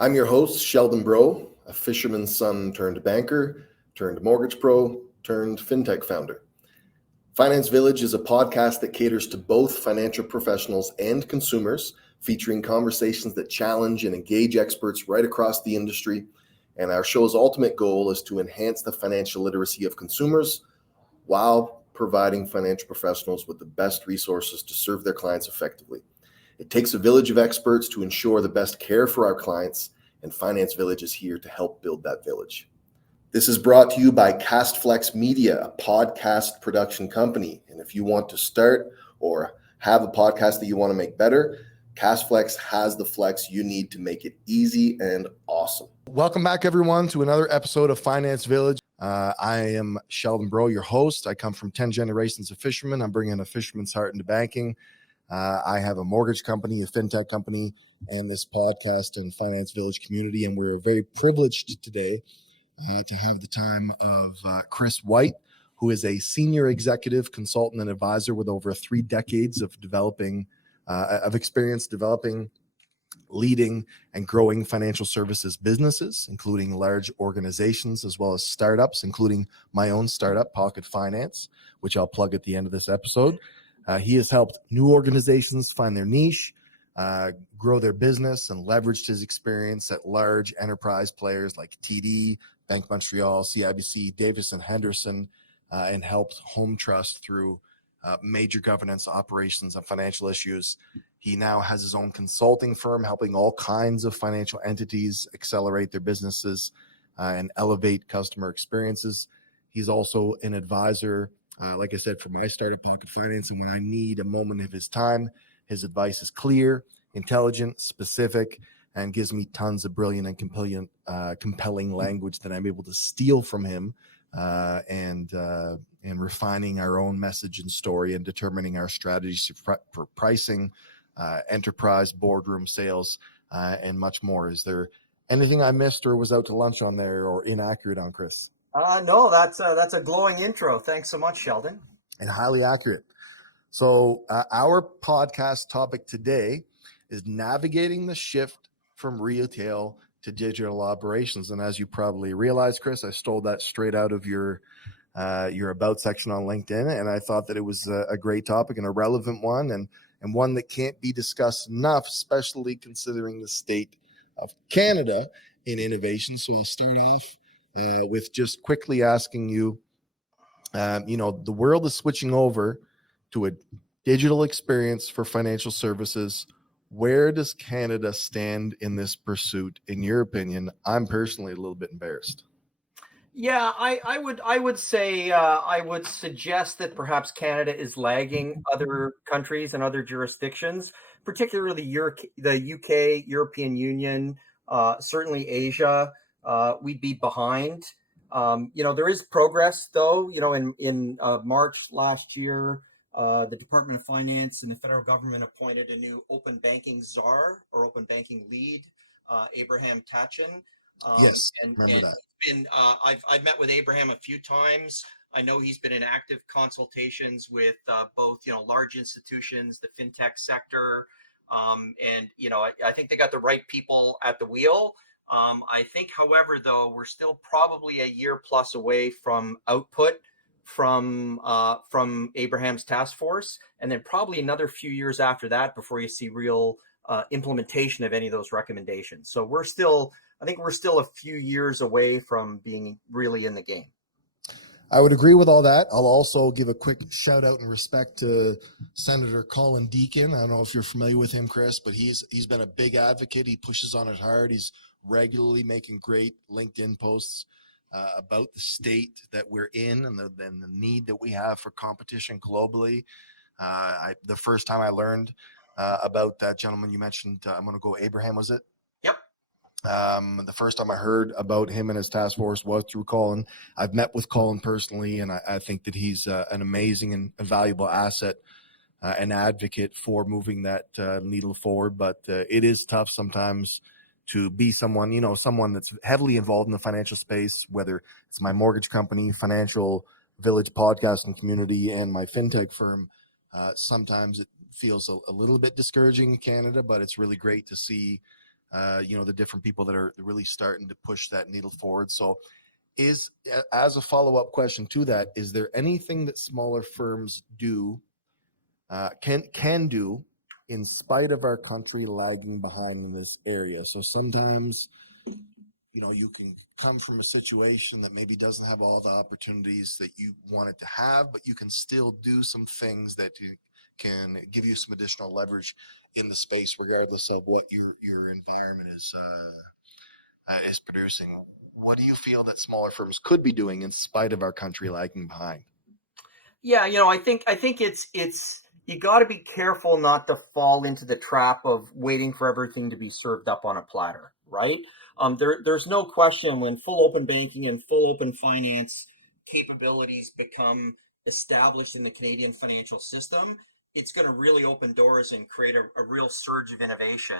I'm your host, Sheldon Bro, a fisherman's son turned banker, turned mortgage pro, turned fintech founder. Finance Village is a podcast that caters to both financial professionals and consumers, featuring conversations that challenge and engage experts right across the industry. And our show's ultimate goal is to enhance the financial literacy of consumers while providing financial professionals with the best resources to serve their clients effectively. It takes a village of experts to ensure the best care for our clients, and Finance Village is here to help build that village. This is brought to you by CastFlex Media, a podcast production company. And if you want to start or have a podcast that you want to make better, CastFlex has the flex you need to make it easy and awesome. Welcome back, everyone, to another episode of Finance Village. I am Sheldon Bro, your host. I come from 10 generations of fishermen. I'm bringing a fisherman's heart into banking. I have a mortgage company, a fintech company, and this podcast and Finance Village community. And we're very privileged today to have the time of Chris Whyte, who is a senior executive consultant and advisor with over 3 decades of experience developing, leading, and growing financial services businesses, including large organizations as well as startups, including my own startup, Pocket Finance, which I'll plug at the end of this episode. He has helped new organizations find their niche, grow their business, and leveraged his experience at large enterprise players like TD, Bank Montreal, CIBC, Davis and Henderson, and helped Home Trust through major governance, operations, and financial issues. He now has his own consulting firm helping all kinds of financial entities accelerate their businesses and elevate customer experiences. He's also an advisor, like I said, for my startup, Pocket Finance. And when I need a moment of his time, his advice is clear, intelligent, specific, and gives me tons of brilliant and compelling language that I'm able to steal from him and refining our own message and story and determining our strategies for pricing, enterprise, boardroom sales, and much more. Is there anything I missed or was out to lunch on there or inaccurate on, Chris? No, that's a glowing intro. Thanks so much, Sheldon. And highly accurate. So our podcast topic today is navigating the shift from retail to digital operations. And as you probably realize, Chris, I stole that straight out of your about section on LinkedIn. And I thought that it was a great topic and a relevant one and one that can't be discussed enough, especially considering the state of Canada in innovation. So I'll start off with just quickly asking you, the world is switching over to a digital experience for financial services. Where does Canada stand in this pursuit, in your opinion? I'm personally a little bit embarrassed. Yeah, I would say I would suggest that perhaps Canada is lagging other countries and other jurisdictions, particularly the UK, European Union, certainly Asia. We'd be behind. There is progress, though. In March last year, the Department of Finance and the federal government appointed a new open banking czar or open banking lead, Abraham Tachin. Yes, remember that. I've met with Abraham a few times. I know he's been in active consultations with both large institutions, the fintech sector, and I think they got the right people at the wheel. I think, however, though, we're still probably a year plus away from output from Abraham's task force, and then probably another few years after that before you see real implementation of any of those recommendations. So I think we're still a few years away from being really in the game. I would agree with all that. I'll also give a quick shout out and respect to Senator Colin Deakin. I don't know if you're familiar with him, Chris, but he's been a big advocate. He pushes on it hard. He's regularly making great LinkedIn posts about the state that we're in and the need that we have for competition globally. The first time I learned about that gentleman you mentioned, I'm going to go Abraham, was it? Yep. The first time I heard about him and his task force was through Colin. I've met with Colin personally, and I think that he's an amazing and a valuable asset, an advocate for moving that needle forward. But it is tough sometimes to be someone that's heavily involved in the financial space, whether it's my mortgage company, Financial Village podcasting community, and my fintech firm. Sometimes it feels a little bit discouraging in Canada, but it's really great to see the different people that are really starting to push that needle forward. So as a follow-up question to that, is there anything that smaller firms can do in spite of our country lagging behind in this area? So sometimes, you can come from a situation that maybe doesn't have all the opportunities that you want it to have, but you can still do some things that can give you some additional leverage in the space, regardless of what your environment is producing. What do you feel that smaller firms could be doing in spite of our country lagging behind? Yeah, I think it's you got to be careful not to fall into the trap of waiting for everything to be served up on a platter, right? There's no question when full open banking and full open finance capabilities become established in the Canadian financial system, it's going to really open doors and create a real surge of innovation.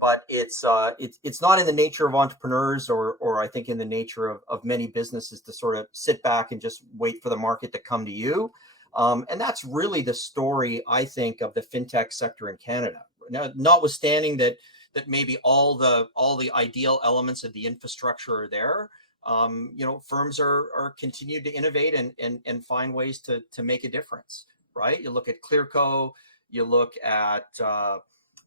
But it's not in the nature of entrepreneurs or I think in the nature of many businesses to sort of sit back and just wait for the market to come to you. And that's really the story, I think, of the fintech sector in Canada. Now, notwithstanding that maybe all the ideal elements of the infrastructure are there, firms are continued to innovate and find ways to make a difference. Right? You look at Clearco, you look at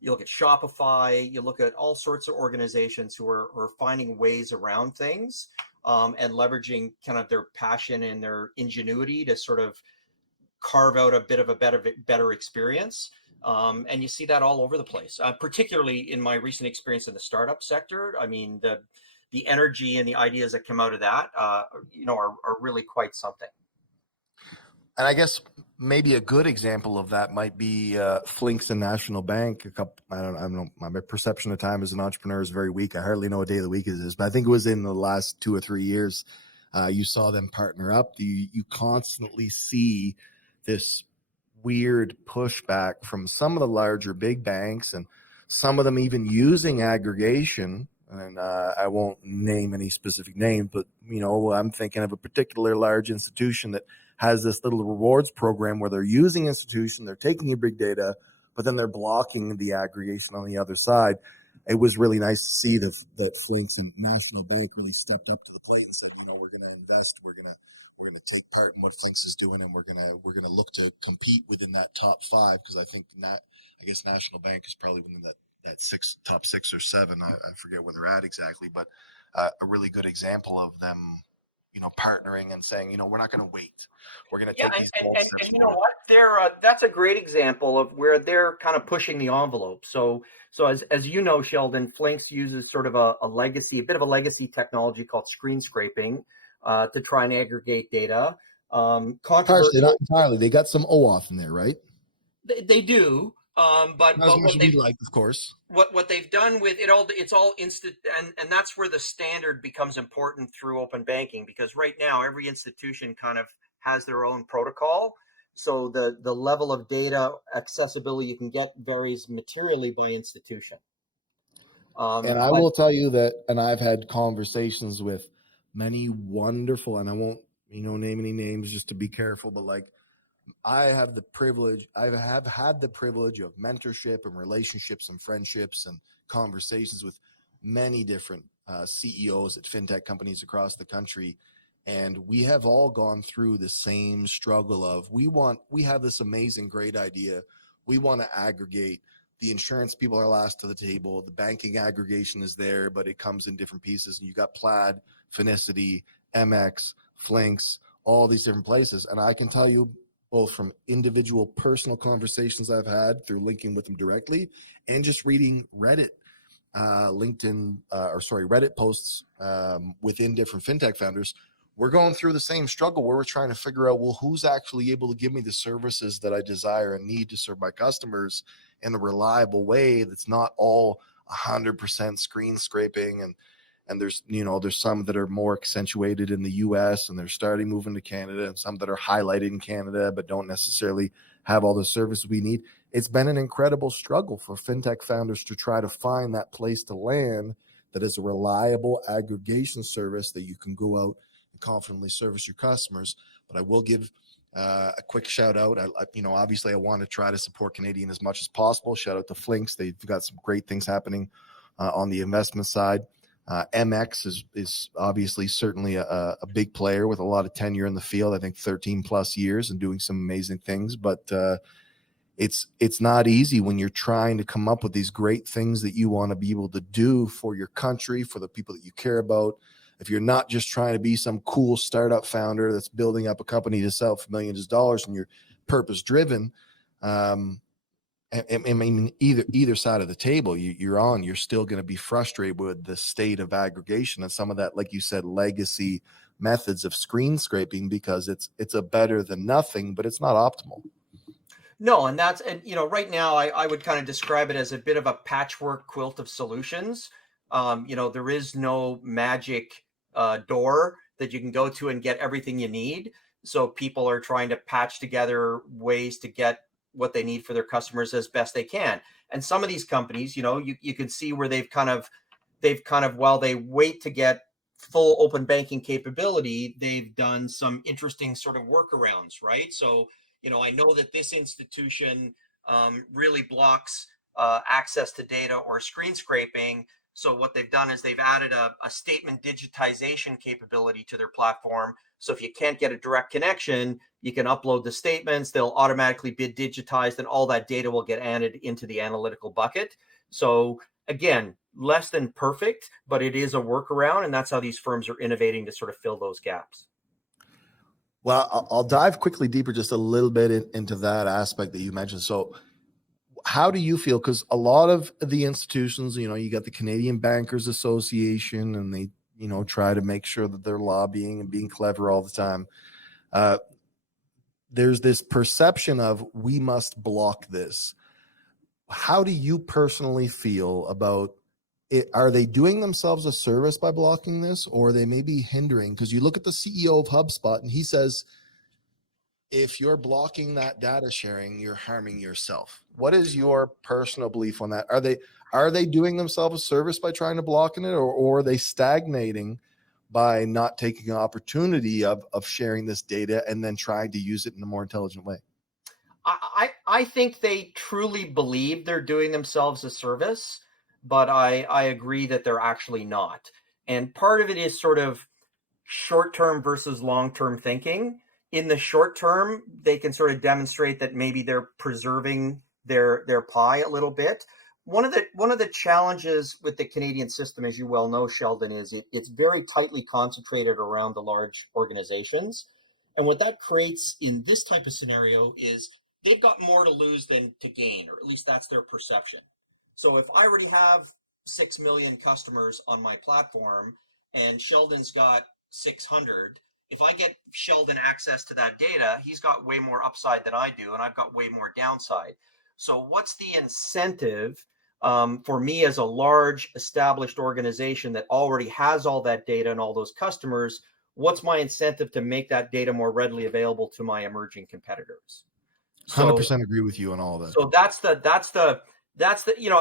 Shopify, you look at all sorts of organizations who are finding ways around things and leveraging kind of their passion and their ingenuity to sort of carve out a bit of a better experience. And you see that all over the place, particularly in my recent experience in the startup sector. I mean, the energy and the ideas that come out of that, are really quite something. And I guess maybe a good example of that might be Flinks and National Bank. I don't know. My perception of time as an entrepreneur is very weak. I hardly know what day of the week it is, but I think it was in the last 2 or 3 years. You saw them partner up. You constantly see this weird pushback from some of the larger big banks, and some of them even using aggregation. And I won't name any specific names, but I'm thinking of a particular large institution that has this little rewards program where they're using institution, they're taking your big data, but then they're blocking the aggregation on the other side. It was really nice to see that Flinks and National Bank really stepped up to the plate and said, we're going to invest, we're going to take part in what Flinks is doing, and we're going to look to compete within that top 5, because I guess National Bank is probably within that top 6 or 7. I forget where they're at exactly, but a really good example of them partnering and saying, we're not going to wait. We're going to take these small steps. And you know what? That's a great example of where they're kind of pushing the envelope. So as you know, Sheldon, Flinks uses sort of a bit of a legacy technology called screen scraping to try and aggregate data. Partially, not entirely. They got some OAuth in there, right? They do. But what they like, of course. What they've done with it all, it's all instant, and that's where the standard becomes important through open banking, because right now every institution kind of has their own protocol. So the level of data accessibility you can get varies materially by institution. And I will tell you that, and I've had conversations with many wonderful, and I won't name any names just to be careful, but like, I have had the privilege of mentorship and relationships and friendships and conversations with many different CEOs at fintech companies across the country. And we have all gone through the same struggle of, we have this amazing, great idea. We want to aggregate. The insurance people are last to the table. The banking aggregation is there, but it comes in different pieces. And you got Plaid, Finicity, MX, Flinks, all these different places. And I can tell you, both from individual personal conversations I've had through linking with them directly, and just reading Reddit posts within different fintech founders, we're going through the same struggle where we're trying to figure out, well, who's actually able to give me the services that I desire and need to serve my customers in a reliable way that's not all 100% screen scraping. And there's some that are more accentuated in the US and they're starting moving to Canada, and some that are highlighted in Canada but don't necessarily have all the services we need. It's been an incredible struggle for fintech founders to try to find that place to land that is a reliable aggregation service that you can go out and confidently service your customers. But I will give a quick shout out. Obviously I want to try to support Canadian as much as possible. Shout out to Flinks. They've got some great things happening on the investment side. MX is obviously certainly a big player with a lot of tenure in the field. I think 13 plus years and doing some amazing things, but it's not easy when you're trying to come up with these great things that you want to be able to do for your country, for the people that you care about. If you're not just trying to be some cool startup founder that's building up a company to sell for millions of dollars and you're purpose driven, I mean, either side of the table you're still going to be frustrated with the state of aggregation and some of that, like you said, legacy methods of screen scraping, because it's a better than nothing, but it's not optimal. No, and right now I would kind of describe it as a bit of a patchwork quilt of solutions. There is no magic door that you can go to and get everything you need. So people are trying to patch together ways to get what they need for their customers as best they can. And some of these companies, you can see where they've kind of while they wait to get full open banking capability, they've done some interesting sort of workarounds, right? So, I know that this institution really blocks access to data or screen scraping. So what they've done is they've added a statement digitization capability to their platform. So if you can't get a direct connection, you can upload the statements, they'll automatically be digitized, and all that data will get added into the analytical bucket. So again, less than perfect, but it is a workaround, and that's how these firms are innovating to sort of fill those gaps. Well, I'll dive quickly deeper just a little bit into that aspect that you mentioned. So how do you feel? Because a lot of the institutions, you got the Canadian Bankers Association, and they, try to make sure that they're lobbying and being clever all the time. There's this perception of we must block this. How do you personally feel about it? Are they doing themselves a service by blocking this, or are they maybe hindering? Because you look at the CEO of HubSpot and he says, if you're blocking that data sharing, you're harming yourself. What is your personal belief on that? Are they doing themselves a service by trying to block it, or are they stagnating by not taking an opportunity of sharing this data and then trying to use it in a more intelligent way? I think they truly believe they're doing themselves a service, but I agree that they're actually not. And part of it is sort of short-term versus long-term thinking. In the short term, they can sort of demonstrate that maybe they're preserving their pie a little bit. One of the challenges with the Canadian system, as you well know, Sheldon, is it's very tightly concentrated around the large organizations. And what that creates in this type of scenario is they've got more to lose than to gain, or at least that's their perception. So if I already have 6 million customers on my platform and Sheldon's got 600, if I get Sheldon access to that data, he's got way more upside than I do, and I've got way more downside. So what's the incentive for me as a large established organization that already has all that data and all those customers? What's my incentive to make that data more readily available to my emerging competitors? 100% agree with you on all of that. So that's the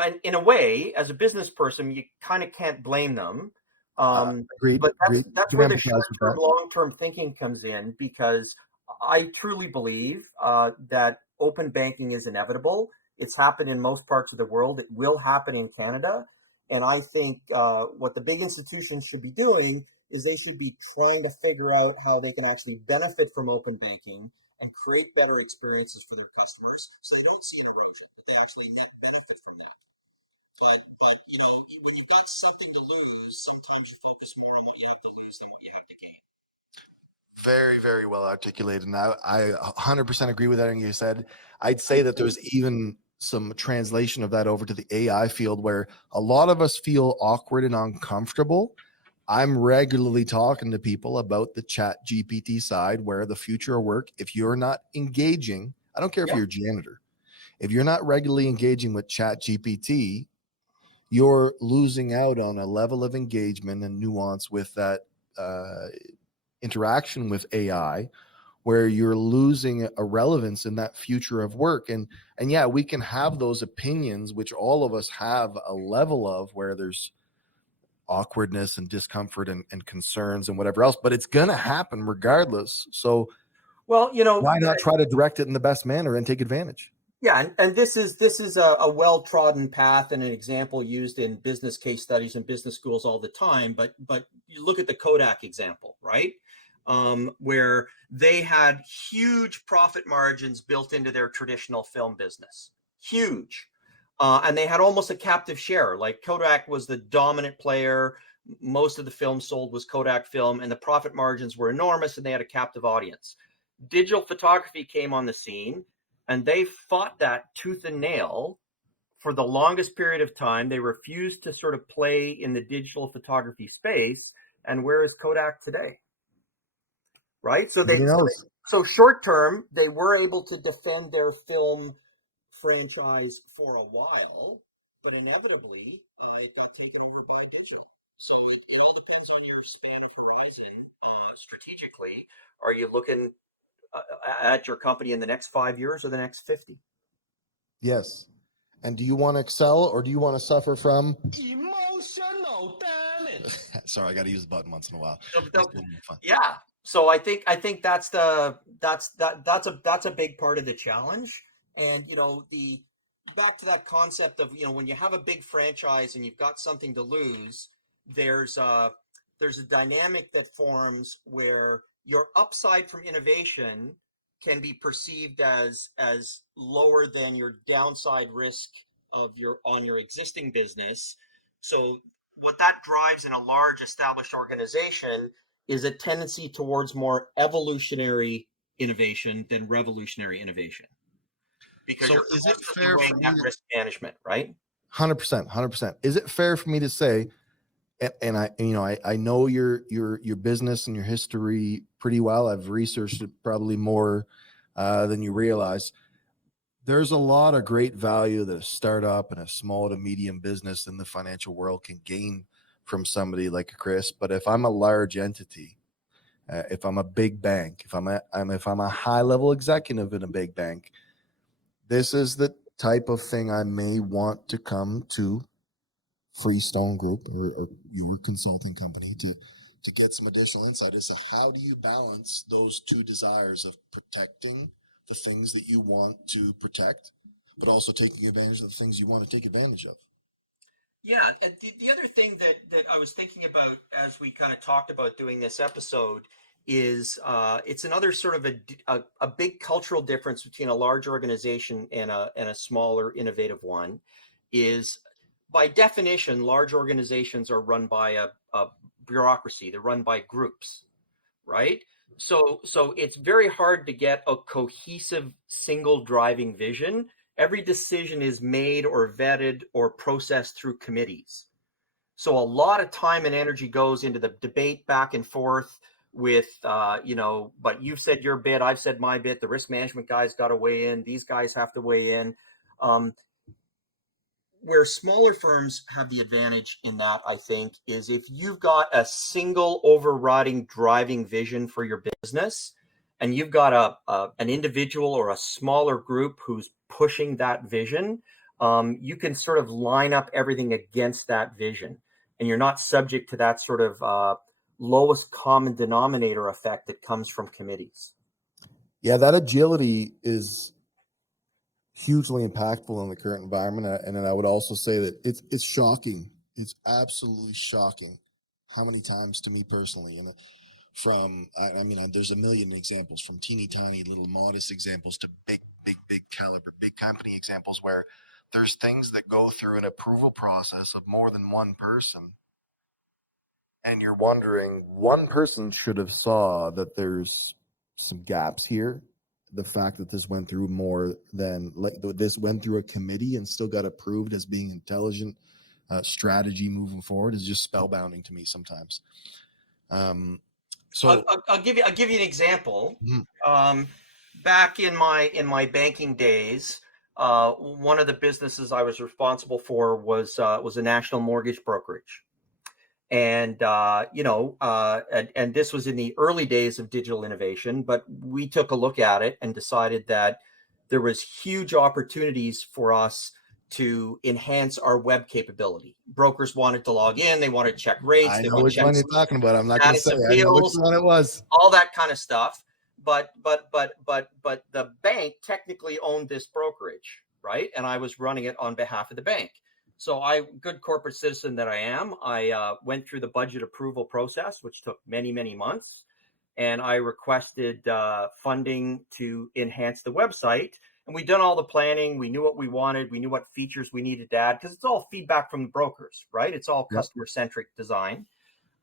and in a way, as a business person, you kind of can't blame them. Agreed. But that's where the empathize with short-term, that. long-term thinking comes in, because I truly believe that open banking is inevitable. It's happened in most parts of the world. It will happen in Canada. And I think what the big institutions should be doing is they should be trying to figure out how they can actually benefit from open banking and create better experiences for their customers, so they don't see an erosion, but they actually net benefit from that. But when you've got something to lose, sometimes you focus more on what you have to lose than what you have to gain. Very, very well articulated. And I 100% agree with everything you said. I'd say that there's even some translation of that over to the AI field, where a lot of us feel awkward and uncomfortable. I'm regularly talking to people about the Chat GPT side, where the future of work, if you're not engaging, I don't care if you're a janitor, if you're not regularly engaging with Chat GPT, you're losing out on a level of engagement and nuance with that interaction with AI, where you're losing a relevance in that future of work. And yeah, we can have those opinions, which all of us have a level of, where there's awkwardness and discomfort and concerns and whatever else, but it's going to happen regardless. So, well, why not try to direct it in the best manner and take advantage? Yeah, and this is a well-trodden path and an example used in business case studies and business schools all the time. But you look at the Kodak example, right? Where they had huge profit margins built into their traditional film business, huge, and they had almost a captive share. Like Kodak was the dominant player. Most of the film sold was Kodak film, and the profit margins were enormous, and they had a captive audience. Digital photography came on the scene, and they fought that tooth and nail for the longest period of time. They refused to sort of play in the digital photography space. And where is Kodak today? Right? Nobody knows. So short term, they were able to defend their film franchise for a while, but inevitably it got taken over by digital. So it all depends on your span of horizon strategically. Are you looking at your company in the next 5 years or the next 50? Yes. And do you want to excel or do you want to suffer from emotional damage? Sorry, I got to use the button once in a while. Yeah. So I think that's a big part of the challenge. And the back to that concept of when you have a big franchise and you've got something to lose, there's a dynamic that forms where your upside from innovation can be perceived as lower than your downside risk on your existing business. So what that drives in a large established organization is a tendency towards more evolutionary innovation than revolutionary innovation. Because so you're is it constantly fair weighing for that me risk management, right? 100%. Is it fair for me to say, and I know your business and your history pretty well. I've researched it probably more than you realize. There's a lot of great value that a startup and a small to medium business in the financial world can gain from somebody like Chris. But if I'm a large entity, if I'm a big bank, if I'm a high level executive in a big bank, this is the type of thing I may want to come to Freestone Group or your consulting company to get some additional insight as to how do you balance those two desires of protecting the things that you want to protect, but also taking advantage of the things you want to take advantage of. Yeah, the other thing that I was thinking about as we kind of talked about doing this episode is it's another sort of a big cultural difference between a large organization and a smaller innovative one is, by definition, large organizations are run by a bureaucracy. They're run by groups, right? So it's very hard to get a cohesive single driving vision. Every decision is made or vetted or processed through committees. So a lot of time and energy goes into the debate back and forth with, but you've said your bit, I've said my bit, the risk management guys got to weigh in, these guys have to weigh in. Where smaller firms have the advantage in that, I think, is if you've got a single overriding driving vision for your business and you've got an individual or a smaller group who's pushing that vision, you can sort of line up everything against that vision. And you're not subject to that sort of lowest common denominator effect that comes from committees. Yeah, that agility is hugely impactful in the current environment. And then I would also say that it's shocking. It's absolutely shocking how many times, to me personally, and there's a million examples, from teeny tiny little modest examples to big caliber, big company examples, where there's things that go through an approval process of more than one person. And you're wondering, one person should have saw that there's some gaps here. The fact that this went through this went through a committee and still got approved as being intelligent strategy moving forward is just spellbinding to me sometimes. So I'll give you an example. Mm-hmm. Back in my banking days, one of the businesses I was responsible for was a national mortgage brokerage. And, and this was in the early days of digital innovation, but we took a look at it and decided that there was huge opportunities for us to enhance our web capability. Brokers wanted to log in. They wanted to check rates. I know which one you're talking about. I'm not going to say. Appeals, I know which one it was. All that kind of stuff. but the bank technically owned this brokerage, right? And I was running it on behalf of the bank. So good corporate citizen that I am, I went through the budget approval process, which took many, many months. And I requested funding to enhance the website. And we'd done all the planning. We knew what we wanted. We knew what features we needed to add, because it's all feedback from the brokers, right? It's all customer-centric design.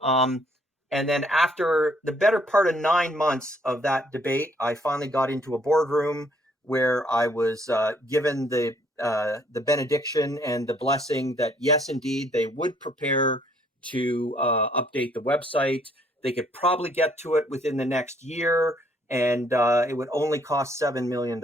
And then after the better part of 9 months of that debate, I finally got into a boardroom where I was given the benediction and the blessing that, yes, indeed, they would prepare to update the website. They could probably get to it within the next year, and it would only cost $7 million.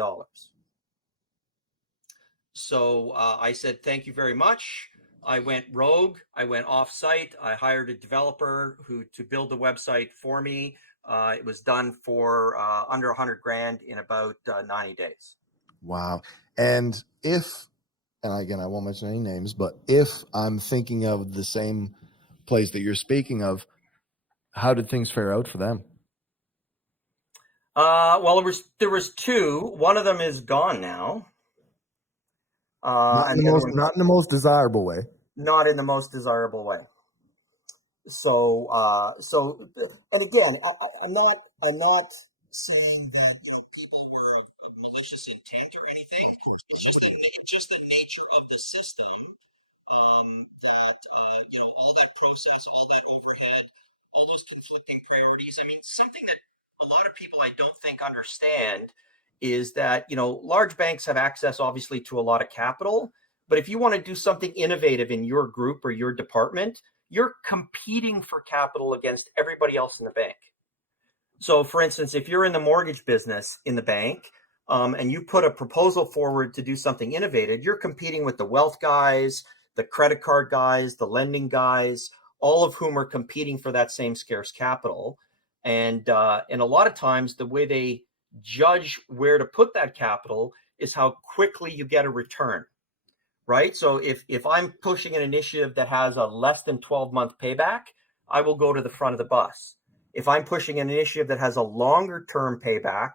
So I said, thank you very much. I went rogue. I went off-site. I hired a developer to build the website for me. It was done for under 100 grand in about 90 days. Wow. And again, I won't mention any names, but if I'm thinking of the same place that you're speaking of, how did things fare out for them? Well, there was two. One of them is gone now. Not in the most desirable way. Not in the most desirable way. So, and again, I'm not saying that people were of malicious intent or anything. It's just the nature of the system that all that process, all that overhead, all those conflicting priorities. I mean, something that a lot of people I don't think understand is that large banks have access, obviously, to a lot of capital. But if you want to do something innovative in your group or your department, you're competing for capital against everybody else in the bank. So, for instance, if you're in the mortgage business in the bank and you put a proposal forward to do something innovative, you're competing with the wealth guys, the credit card guys, the lending guys, all of whom are competing for that same scarce capital. And a lot of times the way they judge where to put that capital is how quickly you get a return. Right. So if I'm pushing an initiative that has a less than 12-month payback, I will go to the front of the bus. If I'm pushing an initiative that has a longer term payback,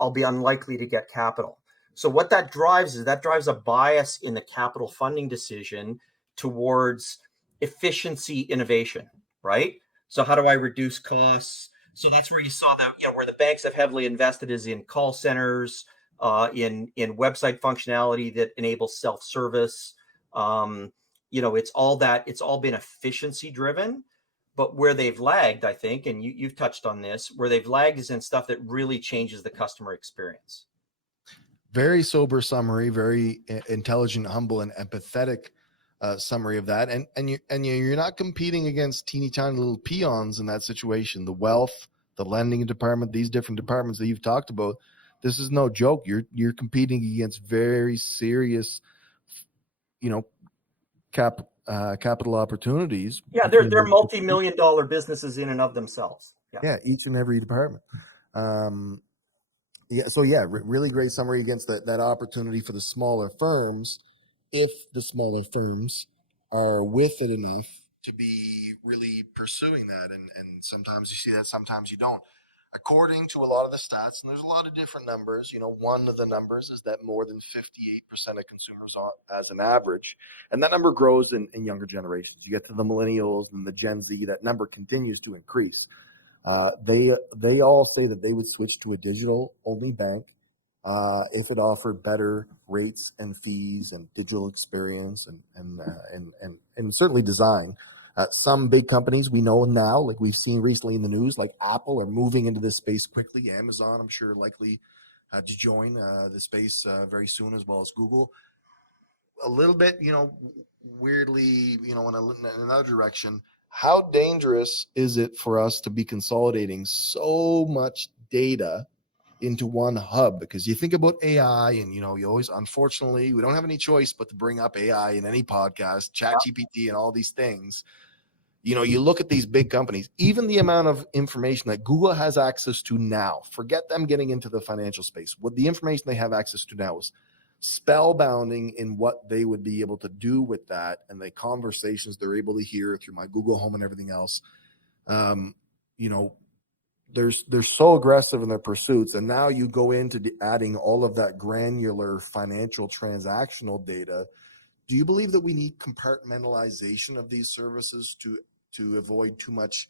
I'll be unlikely to get capital. So what that drives a bias in the capital funding decision towards efficiency innovation. Right. So how do I reduce costs? So that's where you saw where the banks have heavily invested is in call centers, in website functionality that enables self-service. It's all been efficiency driven. But where they've lagged, I think, and you've touched on this, where they've lagged is in stuff that really changes the customer experience. Very sober summary, very intelligent, humble, and empathetic summary of that. And you're not competing against teeny tiny little peons in that situation. The wealth, the lending department, these different departments that you've talked about. This is no joke. You're competing against very serious, capital opportunities. Yeah, they're multi-million-dollar businesses in and of themselves. Yeah, each and every department. Really great summary against that opportunity for the smaller firms, if the smaller firms are with it enough to be really pursuing that. And sometimes you see that, sometimes you don't. According to a lot of the stats, and there's a lot of different numbers, one of the numbers is that more than 58% of consumers as an average, and that number grows in younger generations. You get to the millennials and the Gen Z, that number continues to increase. They all say that they would switch to a digital-only bank if it offered better rates and fees and digital experience and certainly design. Some big companies we know now, like we've seen recently in the news, like Apple, are moving into this space quickly. Amazon, I'm sure, likely to join the space very soon, as well as Google. A little bit, weirdly, in another direction. How dangerous is it for us to be consolidating so much data into one hub? Because you think about AI and, you always, unfortunately, we don't have any choice but to bring up AI in any podcast, ChatGPT and all these things. You look at these big companies, even the amount of information that Google has access to now, forget them getting into the financial space. What the information they have access to now is spellbounding in what they would be able to do with that, and the conversations they're able to hear through my Google Home and everything else. they're so aggressive in their pursuits, and now you go into adding all of that granular financial transactional data. Do you believe that we need compartmentalization of these services to avoid too much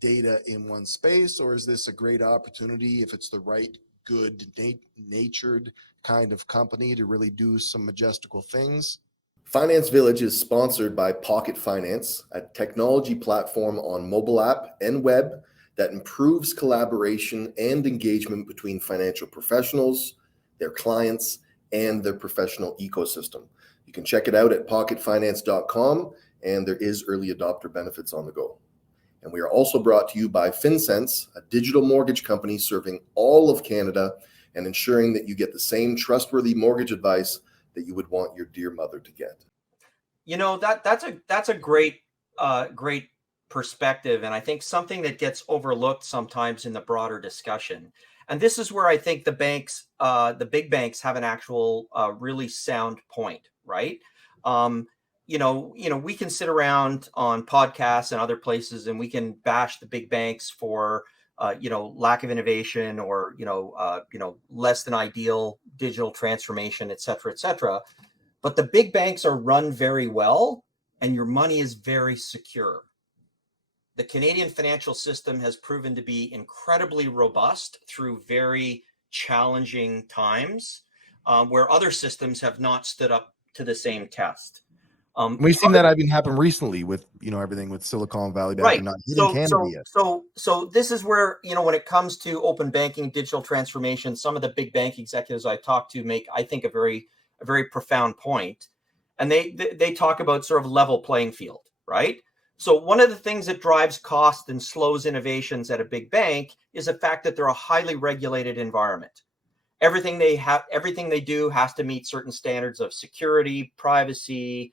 data in one space, or is this a great opportunity if it's the right, good natured kind of company to really do some majestical things? Finance Village is sponsored by Pocket Finance, a technology platform on mobile app and web that improves collaboration and engagement between financial professionals, their clients, and their professional ecosystem. You can check it out at pocketfinance.com, and there is early adopter benefits on the go. And we are also brought to you by FinSense, a digital mortgage company serving all of Canada and ensuring that you get the same trustworthy mortgage advice that you would want your dear mother to get. You know, that's a great great perspective, and I think something that gets overlooked sometimes in the broader discussion. And this is where I think the big banks have an actual really sound point, right? We can sit around on podcasts and other places, and we can bash the big banks for lack of innovation or less than ideal digital transformation, et cetera, et cetera. But the big banks are run very well, and your money is very secure. The Canadian financial system has proven to be incredibly robust through very challenging times, where other systems have not stood up to the same test. We've seen that even happen recently with everything with Silicon Valley Bank and not hitting Canada yet. So this is where when it comes to open banking, digital transformation, some of the big bank executives I talk to make, I think, a very profound point, and they talk about sort of level playing field, right? So one of the things that drives cost and slows innovations at a big bank is the fact that they're a highly regulated environment. Everything they do has to meet certain standards of security, privacy,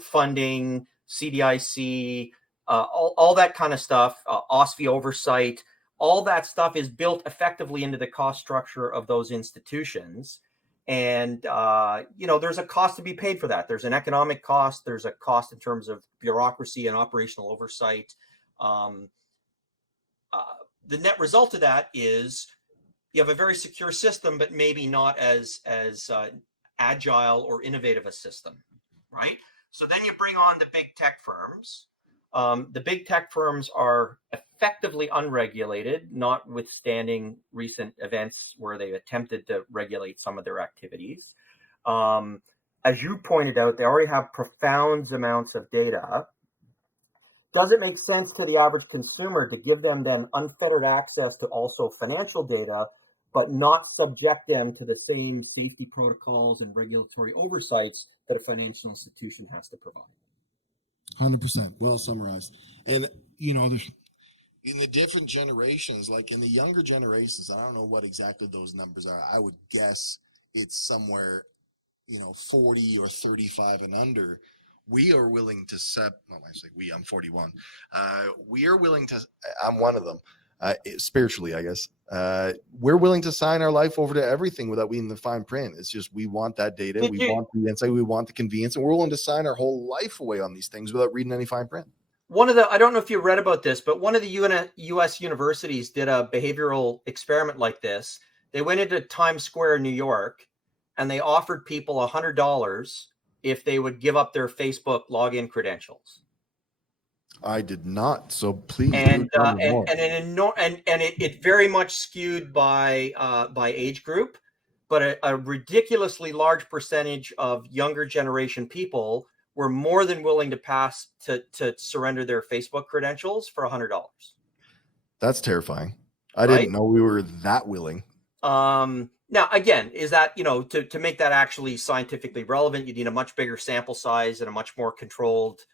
funding, CDIC, all that kind of stuff, OSFI oversight. All that stuff is built effectively into the cost structure of those institutions. And, there's a cost to be paid for that. There's an economic cost. There's a cost in terms of bureaucracy and operational oversight. The net result of that is you have a very secure system, but maybe not as agile or innovative a system, right? So then you bring on the big tech firms. The big tech firms are effectively unregulated, notwithstanding recent events where they attempted to regulate some of their activities. As you pointed out, they already have profound amounts of data. Does it make sense to the average consumer to give them then unfettered access to also financial data, but not subject them to the same safety protocols and regulatory oversights that a financial institution has to provide? 100%. Well summarized. And, there's in the different generations, like in the younger generations, I don't know what exactly those numbers are. I would guess it's somewhere, 40 or 35 and under. We are willing to I'm 41. We are willing to, I'm one of them, spiritually, I guess. We're willing to sign our life over to everything without reading the fine print. It's just, we want that data. We want the insight. We want the convenience, and we're willing to sign our whole life away on these things without reading any fine print. I don't know if you read about this, but one of the U.S. universities did a behavioral experiment like this. They went into Times Square, New York, and they offered people $100 if they would give up their Facebook login credentials. I did not, so please. And it very much skewed by age group, but a ridiculously large percentage of younger generation people were more than willing to surrender their Facebook credentials for $100. That's terrifying. I didn't know we were that willing. Now, again, is that, to make that actually scientifically relevant, you need a much bigger sample size and a much more controlled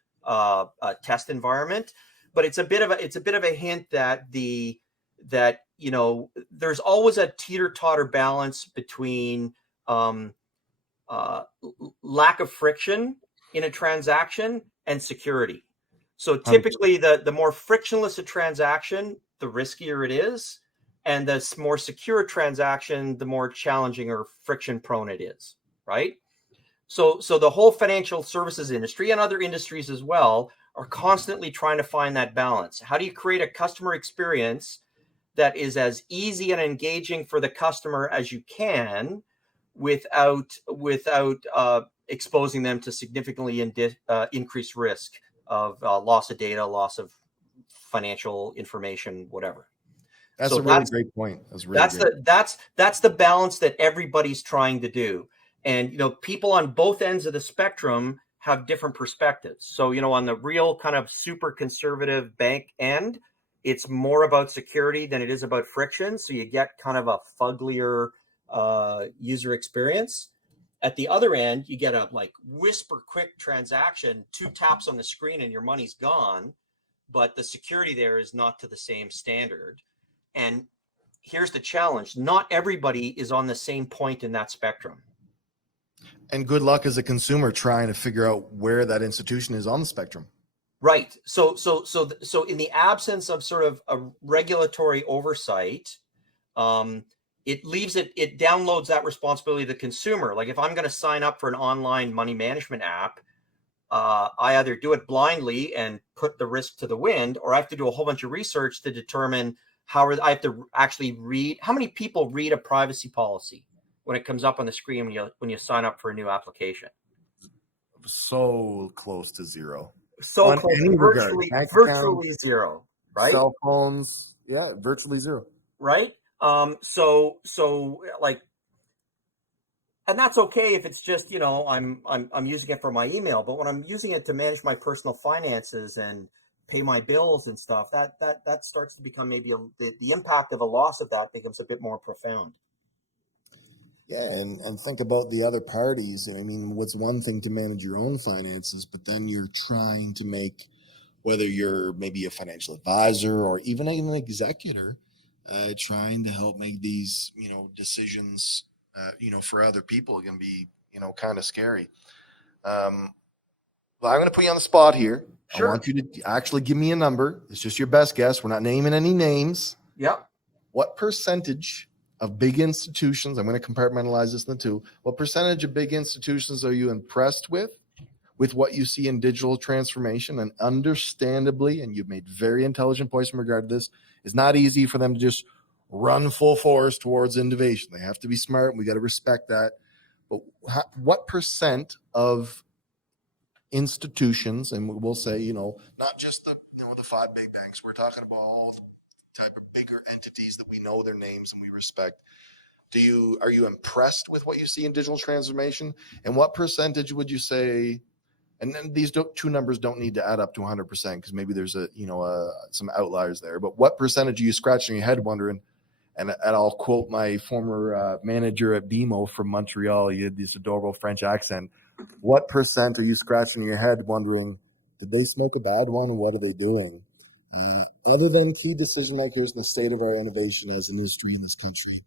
test environment. But it's a bit of a hint that there's always a teeter-totter balance between lack of friction in a transaction and security. So typically the more frictionless a transaction, the riskier it is. And the more secure transaction, the more challenging or friction prone it is, right? So the whole financial services industry and other industries as well are constantly trying to find that balance. How do you create a customer experience that is as easy and engaging for the customer as you can without exposing them to significantly increased risk of loss of data, loss of financial information, whatever. That's a really great point. That's the balance that everybody's trying to do. And, you know, people on both ends of the spectrum have different perspectives. So, you know, on the real kind of super conservative bank end, it's more about security than it is about friction. So you get kind of a fugglier user experience. At the other end, you get a like whisper quick transaction, 2 taps on the screen and your money's gone. But the security there is not to the same standard. And here's the challenge. Not everybody is on the same point in that spectrum. And good luck as a consumer trying to figure out where that institution is on the spectrum. Right. So in the absence of sort of a regulatory oversight, it downloads that responsibility to the consumer. Like if I'm going to sign up for an online money management app, I either do it blindly and put the risk to the wind, or I have to do a whole bunch of research to determine I have to actually read. How many people read a privacy policy when it comes up on the screen when you sign up for a new application? So close to zero. So on close, virtually zero. Right. Cell phones, yeah, virtually zero. Right. So like, and that's okay if it's just, you know, I'm using it for my email, but when I'm using it to manage my personal finances and pay my bills and stuff, that starts to become maybe the impact of a loss of that becomes a bit more profound. Yeah, and think about the other parties. I mean, what's one thing to manage your own finances, but then you're trying to make, whether you're maybe a financial advisor or even an executor, trying to help make these, you know, decisions, you know, for other people can be, you know, kind of scary. Well, I'm going to put you on the spot here. Sure. I want you to actually give me a number. It's just your best guess. We're not naming any names. Yep. What percentage of big institutions, I'm going to compartmentalize this into two. What percentage of big institutions are you impressed with what you see in digital transformation? And understandably, and you've made very intelligent points in regard to this, it's not easy for them to just run full force towards innovation. They have to be smart, and we got to respect that. But what percent of institutions, and we'll say, you know, not just the 5 big banks, we're talking about all type of bigger entities that we know their names and we respect. Are you impressed with what you see in digital transformation? And what percentage would you say, and then these two numbers don't need to add up to 100% because maybe there's some outliers there, but what percentage are you scratching your head wondering, and I'll quote my former manager at BMO from Montreal, he had this adorable French accent. What percent are you scratching your head wondering, did they smoke a bad one, or what are they doing? Other than key decision makers in the state of our innovation as an industry in this country.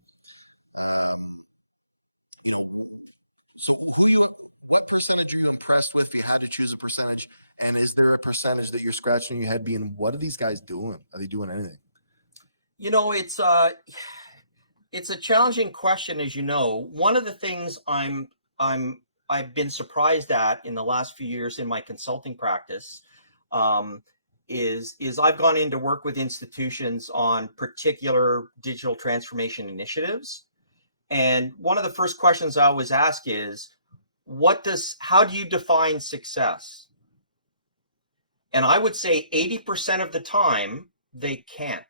So what percentage are you impressed with if you had to choose a percentage? And is there a percentage that you're scratching your head being, what are these guys doing? Are they doing anything? You know, it's a challenging question, as you know. One of the things I've been surprised at in the last few years in my consulting practice is I've gone in to work with institutions on particular digital transformation initiatives. And one of the first questions I always ask is, how do you define success? And I would say 80% of the time they can't.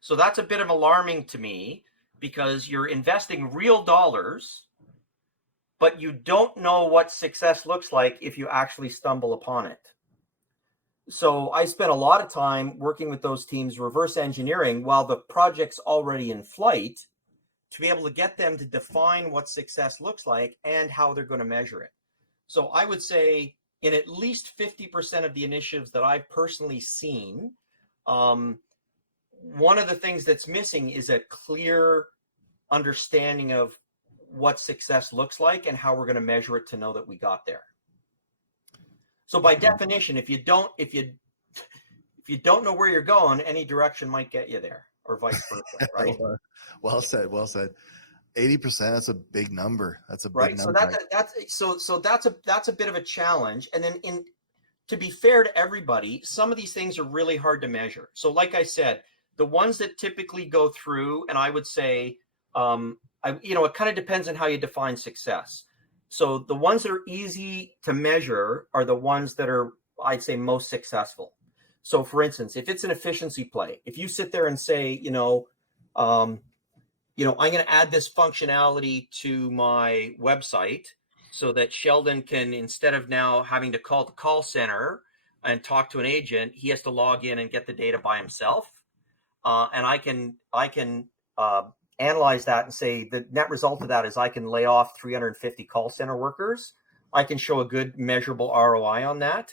So that's a bit of alarming to me, because you're investing real dollars, but you don't know what success looks like if you actually stumble upon it. So I spent a lot of time working with those teams, reverse engineering while the project's already in flight, to be able to get them to define what success looks like and how they're going to measure it. So I would say in at least 50% of the initiatives that I've personally seen, one of the things that's missing is a clear understanding of what success looks like and how we're going to measure it to know that we got there. So by definition, if you don't know where you're going, any direction might get you there, or vice versa, right? Well said. 80%, that's a big number. That's a big right. number. So that's a bit of a challenge. And then to be fair to everybody, some of these things are really hard to measure. So like I said, the ones that typically go through, and I would say, it kind of depends on how you define success. So the ones that are easy to measure are the ones that are, I'd say, most successful. So for instance, if it's an efficiency play, if you sit there and say, I'm going to add this functionality to my website so that Sheldon can, instead of now having to call the call center and talk to an agent, he has to log in and get the data by himself. And I can analyze that and say the net result of that is I can lay off 350 call center workers. I can show a good measurable ROI on that.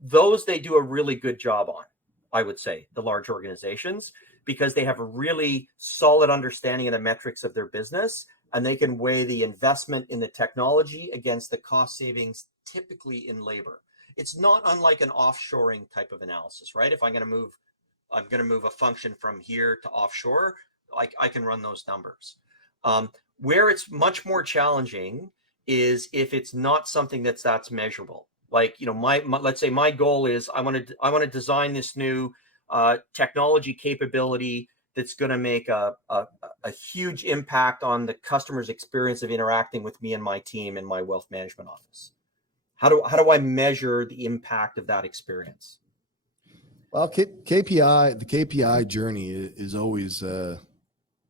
Those they do a really good job on, I would say, the large organizations, because they have a really solid understanding of the metrics of their business, and they can weigh the investment in the technology against the cost savings typically in labor. It's not unlike an offshoring type of analysis, right? If I'm going to move a function from here to offshore, I can run those numbers. Where it's much more challenging is if it's not something that's measurable. Like, let's say my goal is I want to design this new technology capability that's going to make a huge impact on the customer's experience of interacting with me and my team in my wealth management office. How do I measure the impact of that experience? Well, the KPI journey is always, an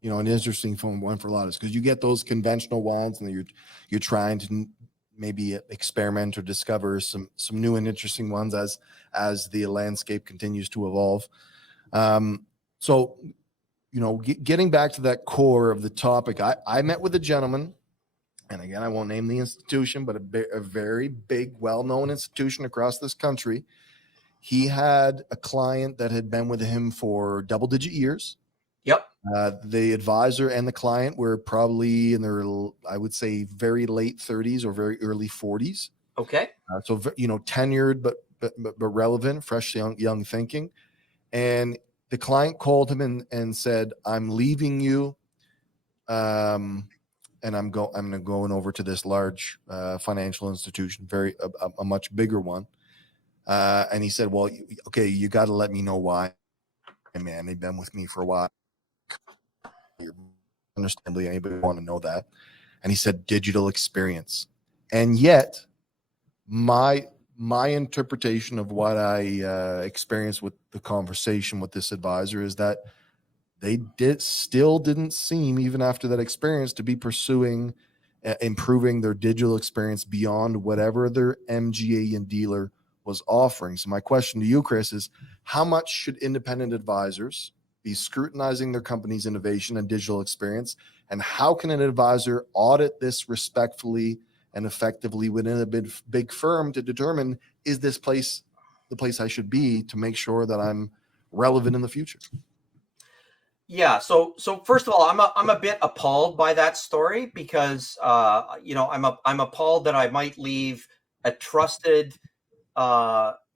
interesting one for a lot of us, because you get those conventional ones and you're trying to maybe experiment or discover some new and interesting ones as the landscape continues to evolve. So, getting back to that core of the topic, I met with a gentleman, and again, I won't name the institution, but a very big, well-known institution across this country. He had a client that had been with him for double-digit years. Yep. The advisor and the client were probably in their, I would say, very late 30s or very early 40s. Okay. So tenured but relevant, fresh young thinking. And the client called him and said, "I'm leaving you, and I'm going over to this large financial institution, a much bigger one." And he said, "Well, okay, you got to let me know why, man. They've been with me for a while. Understandably, anybody want to know that." And he said, "Digital experience." And yet, my interpretation of what I experienced with the conversation with this advisor is that they still didn't seem, even after that experience, to be pursuing improving their digital experience beyond whatever their MGA and dealer was offering. So my question to you, Chris, is how much should independent advisors be scrutinizing their company's innovation and digital experience? And how can an advisor audit this respectfully and effectively within a big firm to determine, is this place the place I should be to make sure that I'm relevant in the future? Yeah. So first of all, I'm a bit appalled by that story because, I'm appalled that I might leave a trusted,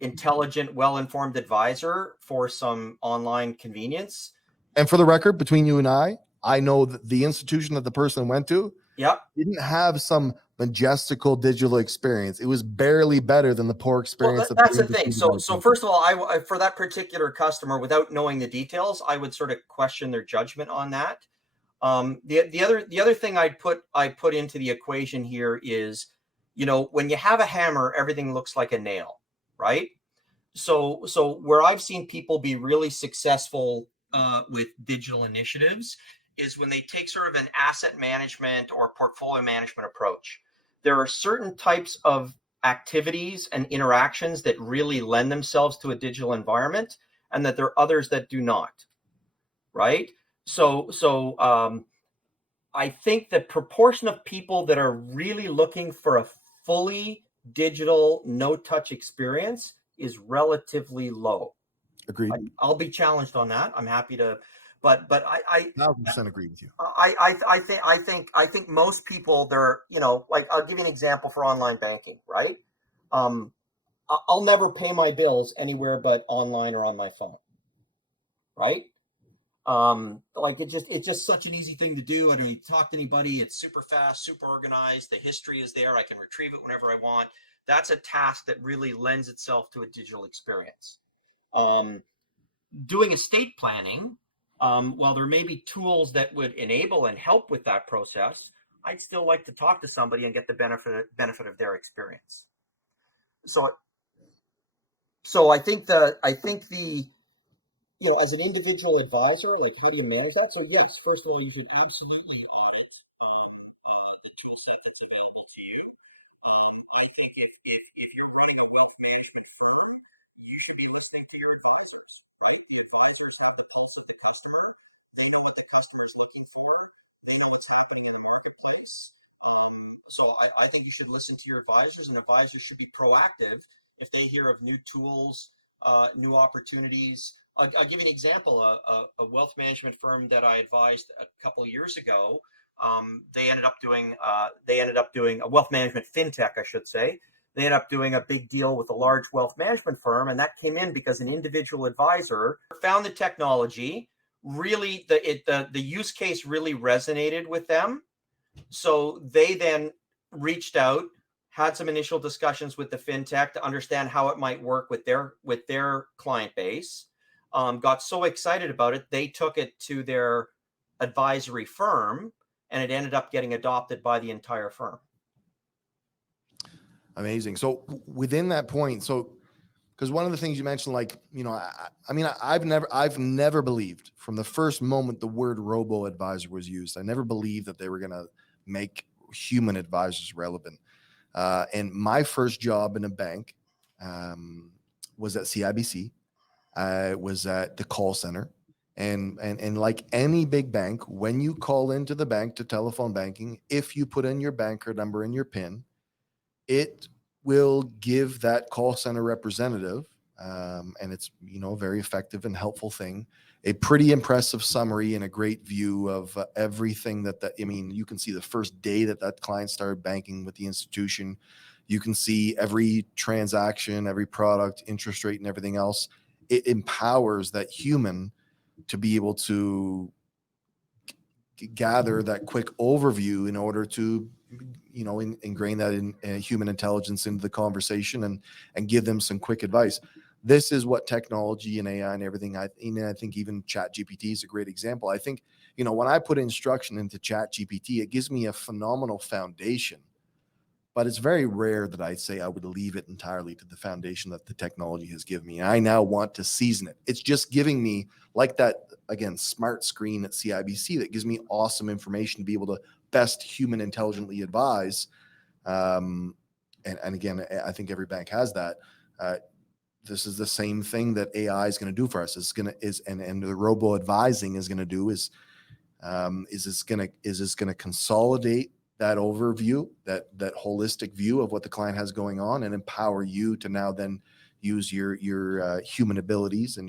intelligent, well-informed advisor for some online convenience. And for the record, between you and I know that the institution that the person went to didn't have some majestical digital experience. It was barely better than the poor experience. Well, that's the thing. So first of all, I for that particular customer, without knowing the details, I would sort of question their judgment on that. The other thing I put into the equation here is, when you have a hammer, everything looks like a nail, right? So where I've seen people be really successful with digital initiatives is when they take sort of an asset management or portfolio management approach. There are certain types of activities and interactions that really lend themselves to a digital environment, and that there are others that do not, right? So I think the proportion of people that are really looking for a fully digital, no-touch experience is relatively low. Agreed. I'll be challenged on that. I'm happy to, but I 1,000% agree with you. I think most people, they're, like, I'll give you an example for online banking, right? I'll never pay my bills anywhere but online or on my phone, right? Like it's just such an easy thing to do. I don't need to talk to anybody. It's super fast, super organized. The history is there. I can retrieve it whenever I want. That's a task that really lends itself to a digital experience. Doing estate planning while there may be tools that would enable and help with that process, I'd still like to talk to somebody and get the benefit of their experience. So, as an individual advisor, like, how do you manage that? So yes, first of all, you should absolutely audit the tool set that's available to you. I think if you're running a wealth management firm, you should be listening to your advisors, right? The advisors have the pulse of the customer. They know what the customer is looking for. They know what's happening in the marketplace. So I think you should listen to your advisors, and advisors should be proactive if they hear of new tools, new opportunities. I'll give you an example. A wealth management firm that I advised a couple of years ago, they ended up doing a wealth management fintech, I should say. They ended up doing a big deal with a large wealth management firm, and that came in because an individual advisor found the technology. Really, the use case really resonated with them. So they then reached out, had some initial discussions with the fintech to understand how it might work with their client base. Got so excited about it, they took it to their advisory firm, and it ended up getting adopted by the entire firm. Amazing. So within that point, because one of the things you mentioned, like, I've never believed from the first moment the word robo advisor was used. I never believed that they were going to make human advisors relevant. And my first job in a bank was at CIBC. I was at the call center. And like any big bank, when you call into the bank to telephone banking, if you put in your banker number and your PIN, it will give that call center representative, and it's, a very effective and helpful thing, a pretty impressive summary and a great view of everything you can see the first day that client started banking with the institution. You can see every transaction, every product, interest rate, and everything else. It empowers that human to be able to gather that quick overview in order to ingrain that in human intelligence into the conversation and give them some quick advice. This is what technology and AI and everything, I think even Chat GPT is a great example. I think, when I put instruction into Chat GPT, it gives me a phenomenal foundation, but it's very rare that I say I would leave it entirely to the foundation that the technology has given me. I now want to season it. It's just giving me, like that, again, smart screen at CIBC that gives me awesome information to be able to best human intelligently advise. And again, I think every bank has that. This is the same thing that AI is going to do for us. And the robo advising is going to do is this going to consolidate that overview, that holistic view of what the client has going on, and empower you to now then use your human abilities and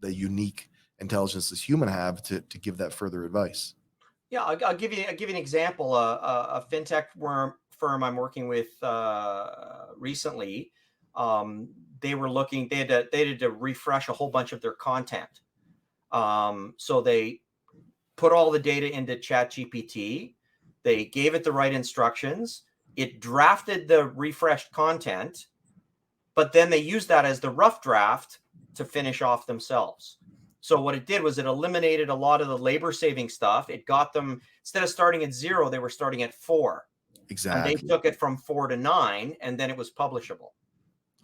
the unique intelligence as human have to give that further advice. Yeah, I'll give you an example. A fintech firm I'm working with recently, they had to refresh a whole bunch of their content. So they put all the data into Chat GPT. They gave it the right instructions. It drafted the refreshed content, but then they used that as the rough draft to finish off themselves. So what it did was it eliminated a lot of the labor saving stuff. It got them, instead of starting at 0, they were starting at 4. Exactly. And they took it from 4 to 9, and then it was publishable.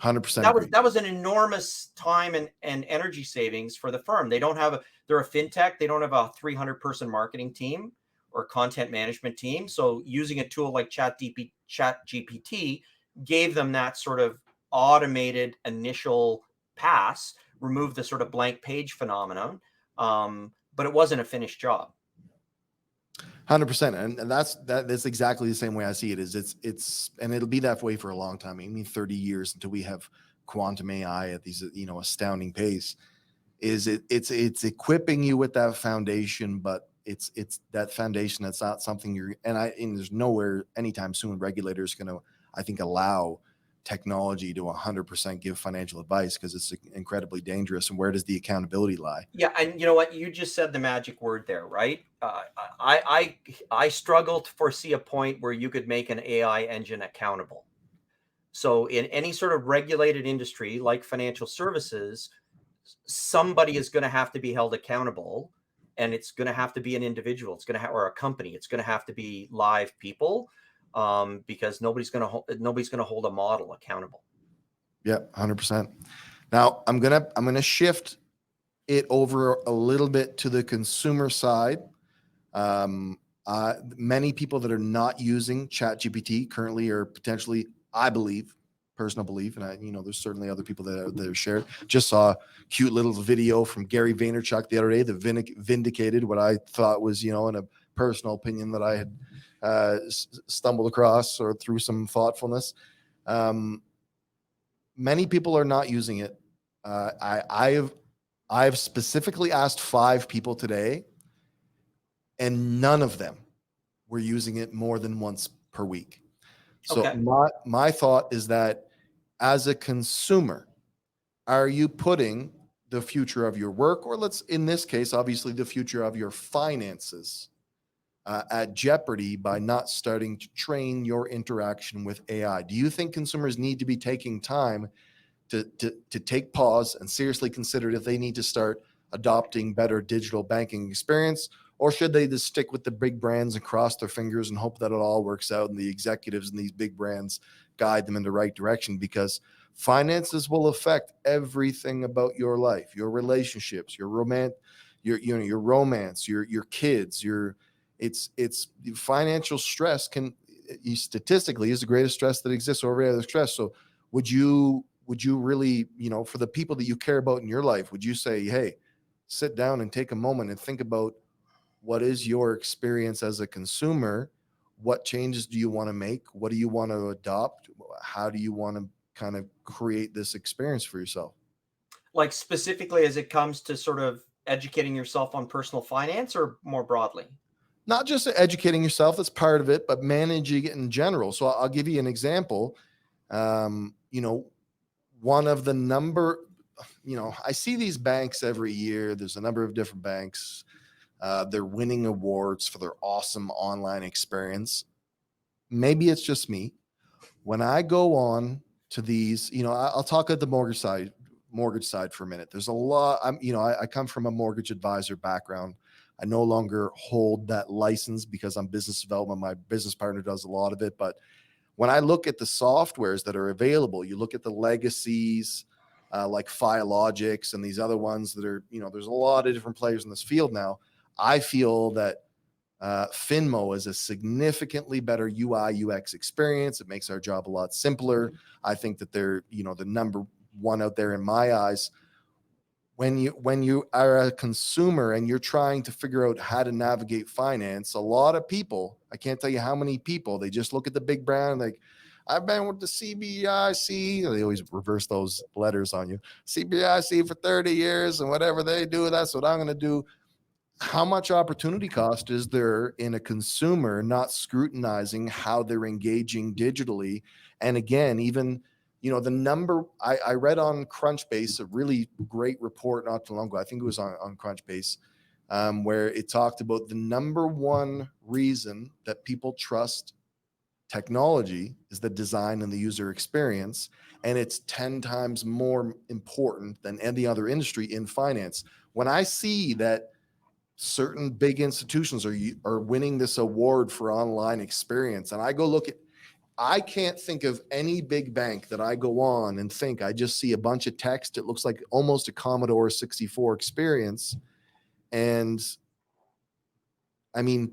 100%. That was an enormous time and energy savings for the firm. They're a fintech. They don't have a 300-person marketing team or content management team. So using a tool like Chat GPT gave them that sort of automated initial pass, removed the sort of blank page phenomenon, but it wasn't a finished job. 100%, and that's exactly the same way I see it. It's and it'll be that way for a long time. 30 years until we have quantum AI at these astounding pace. It's equipping you with that foundation, but it's that foundation that's not something and there's nowhere anytime soon regulators going to, I think, allow technology to 100% give financial advice, because it's incredibly dangerous. And where does the accountability lie? Yeah, and you know what? You just said the magic word there, right? I struggle to foresee a point where you could make an AI engine accountable. So in any sort of regulated industry like financial services, somebody is going to have to be held accountable, and it's going to have to be an individual. It's going to or a company. It's going to have to be live people, because nobody's going to hold a model accountable. Yeah, 100%. Now I'm gonna shift it over a little bit to the consumer side. Many people that are not using ChatGPT currently are potentially, I believe, personal belief, and there's certainly other people that are shared. Just saw a cute little video from Gary Vaynerchuk the other day that vindicated what I thought was, in a personal opinion that I had stumbled across or through some thoughtfulness. Many people are not using it. I've specifically asked 5 people today, and none of them were using it more than once per week. So Okay. my thought is that as a consumer, are you putting the future of your work, or in this case, obviously the future of your finances, at jeopardy by not starting to train your interaction with AI? Do you think consumers need to be taking time to take pause and seriously consider if they need to start adopting better digital banking experience, or should they just stick with the big brands and cross their fingers and hope that it all works out and the executives in these big brands guide them in the right direction? Because finances will affect everything about your life, your relationships, your romance, your kids, it's financial stress statistically is the greatest stress that exists over every other stress. So would you really, for the people that you care about in your life, would you say, hey, sit down and take a moment and think about what is your experience as a consumer? What changes do you want to make? What do you want to adopt? How do you want to kind of create this experience for yourself? Like specifically as it comes to sort of educating yourself on personal finance, or more broadly? Not just educating yourself, that's part of it, but managing it in general. So I'll give you an example. One of the I see these banks every year. There's a number of different banks. They're winning awards for their awesome online experience. Maybe it's just me. When I go on to these, I'll talk at the mortgage side for a minute. There's a lot. I come from a mortgage advisor background. I no longer hold that license because I'm business development. My business partner does a lot of it. But when I look at the softwares that are available, you look at the legacies, like Filogics and these other ones that are, there's a lot of different players in this field now. I feel that Finmo is a significantly better UI UX experience. It makes our job a lot simpler. I think that they're, the number one out there in my eyes. When you are a consumer and you're trying to figure out how to navigate finance, a lot of people, I can't tell you how many people, they just look at the big brand, like, I've been with the CBIC. They always reverse those letters on you. CBIC for 30 years, and whatever they do, that's what I'm going to do. How much opportunity cost is there in a consumer not scrutinizing how they're engaging digitally? And again, even, the number I read on Crunchbase, a really great report not too long ago, I think it was on Crunchbase, where it talked about the number one reason that people trust technology is the design and the user experience. And it's 10 times more important than any other industry in finance. When I see that certain big institutions are winning this award for online experience, and I go look at, I can't think of any big bank that I go on and think I just see a bunch of text. It looks like almost a Commodore 64 experience. And I mean,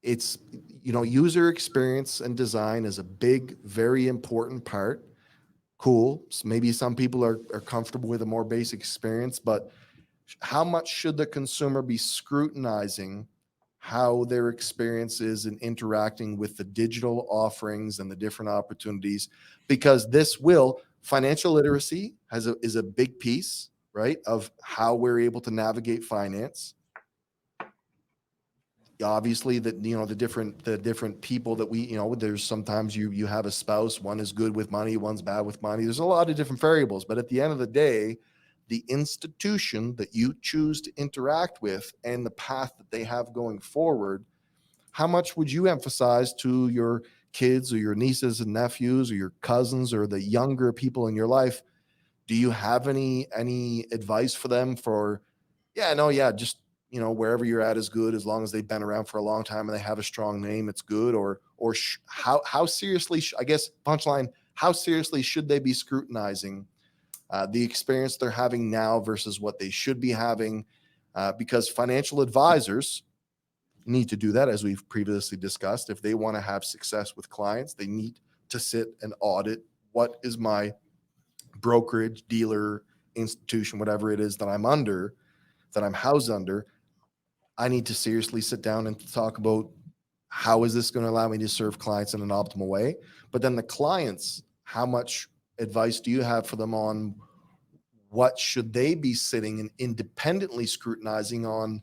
it's, user experience and design is a big, very important part. Cool. So maybe some people are comfortable with a more basic experience, but how much should the consumer be scrutinizing how their experience is in interacting with the digital offerings and the different opportunities? Because financial literacy is a big piece, right, of how we're able to navigate finance. Obviously, that the different people that we, there's sometimes you have a spouse, one is good with money, one's bad with money. There's a lot of different variables, but at the end of the day, the institution that you choose to interact with and the path that they have going forward, how much would you emphasize to your kids or your nieces and nephews or your cousins or the younger people in your life Do you have any advice for them for, just, wherever you're at is good as long as they've been around for a long time and they have a strong name, it's good? Or how seriously, I guess, punchline, how seriously should they be scrutinizing the experience they're having now versus what they should be having? Because financial advisors need to do that, as we've previously discussed. If they want to have success with clients, they need to sit and audit, what is my brokerage, dealer, institution, whatever it is that I'm under, that I'm housed under. I need to seriously sit down and talk about how is this going to allow me to serve clients in an optimal way. But then the clients, how much advice do you have for them on what should they be sitting and independently scrutinizing on?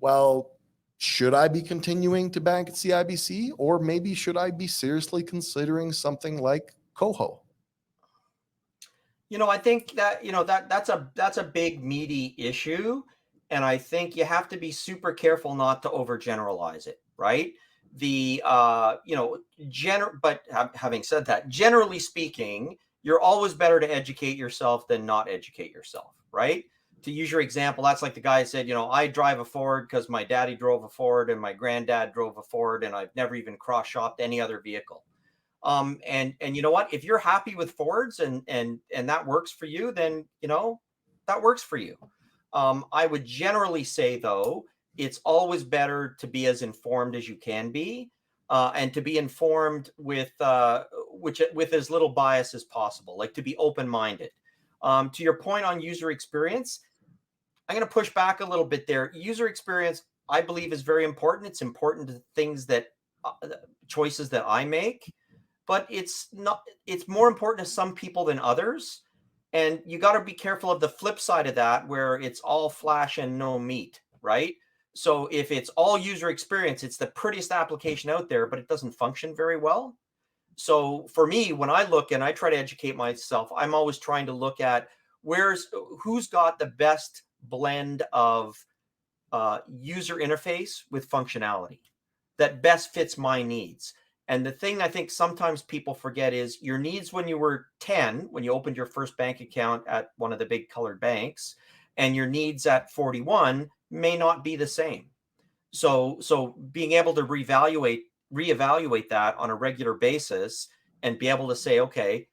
Well, should I be continuing to bank at CIBC, or maybe should I be seriously considering something like Coho? I think that, that's a big meaty issue. And I think you have to be super careful not to overgeneralize it, right? But having said that, generally speaking, you're always better to educate yourself than not educate yourself, right? To use your example, that's like the guy said, I drive a Ford because my daddy drove a Ford and my granddad drove a Ford, and I've never even cross-shopped any other vehicle. And you know what? If you're happy with Fords and that works for you, then that works for you. I would generally say, though, it's always better to be as informed as you can be, and to be informed with as little bias as possible, like to be open-minded. To your point on user experience, I'm going to push back a little bit there. User experience, I believe, is very important. It's important to things that choices that I make, but it's more important to some people than others. And you got to be careful of the flip side of that, where it's all flash and no meat, right? So if it's all user experience, it's the prettiest application out there, but it doesn't function very well. So for me, when I look and I try to educate myself, I'm always trying to look at who's got the best blend of user interface with functionality that best fits my needs. And the thing I think sometimes people forget is your needs when you were 10, when you opened your first bank account at one of the big colored banks, and your needs at 41 may not be the same. So being able to reevaluate that on a regular basis and be able to say, okay,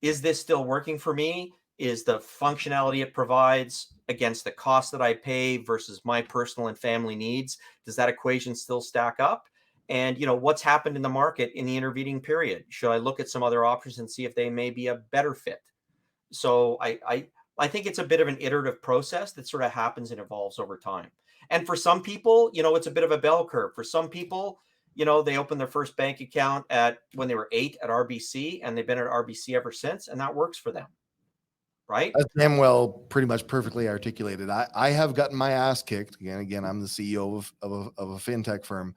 is this still working for me? Is the functionality it provides against the cost that I pay versus my personal and family needs, does that equation still stack up? And what's happened in the market in the intervening period? Should I look at some other options and see if they may be a better fit? So I think it's a bit of an iterative process that sort of happens and evolves over time. And for some people, it's a bit of a bell curve. For some people, they opened their first bank account when they were 8 at RBC, and they've been at RBC ever since, and that works for them. Right? As Samuel pretty much perfectly articulated. I have gotten my ass kicked. Again, I'm the CEO of a fintech firm,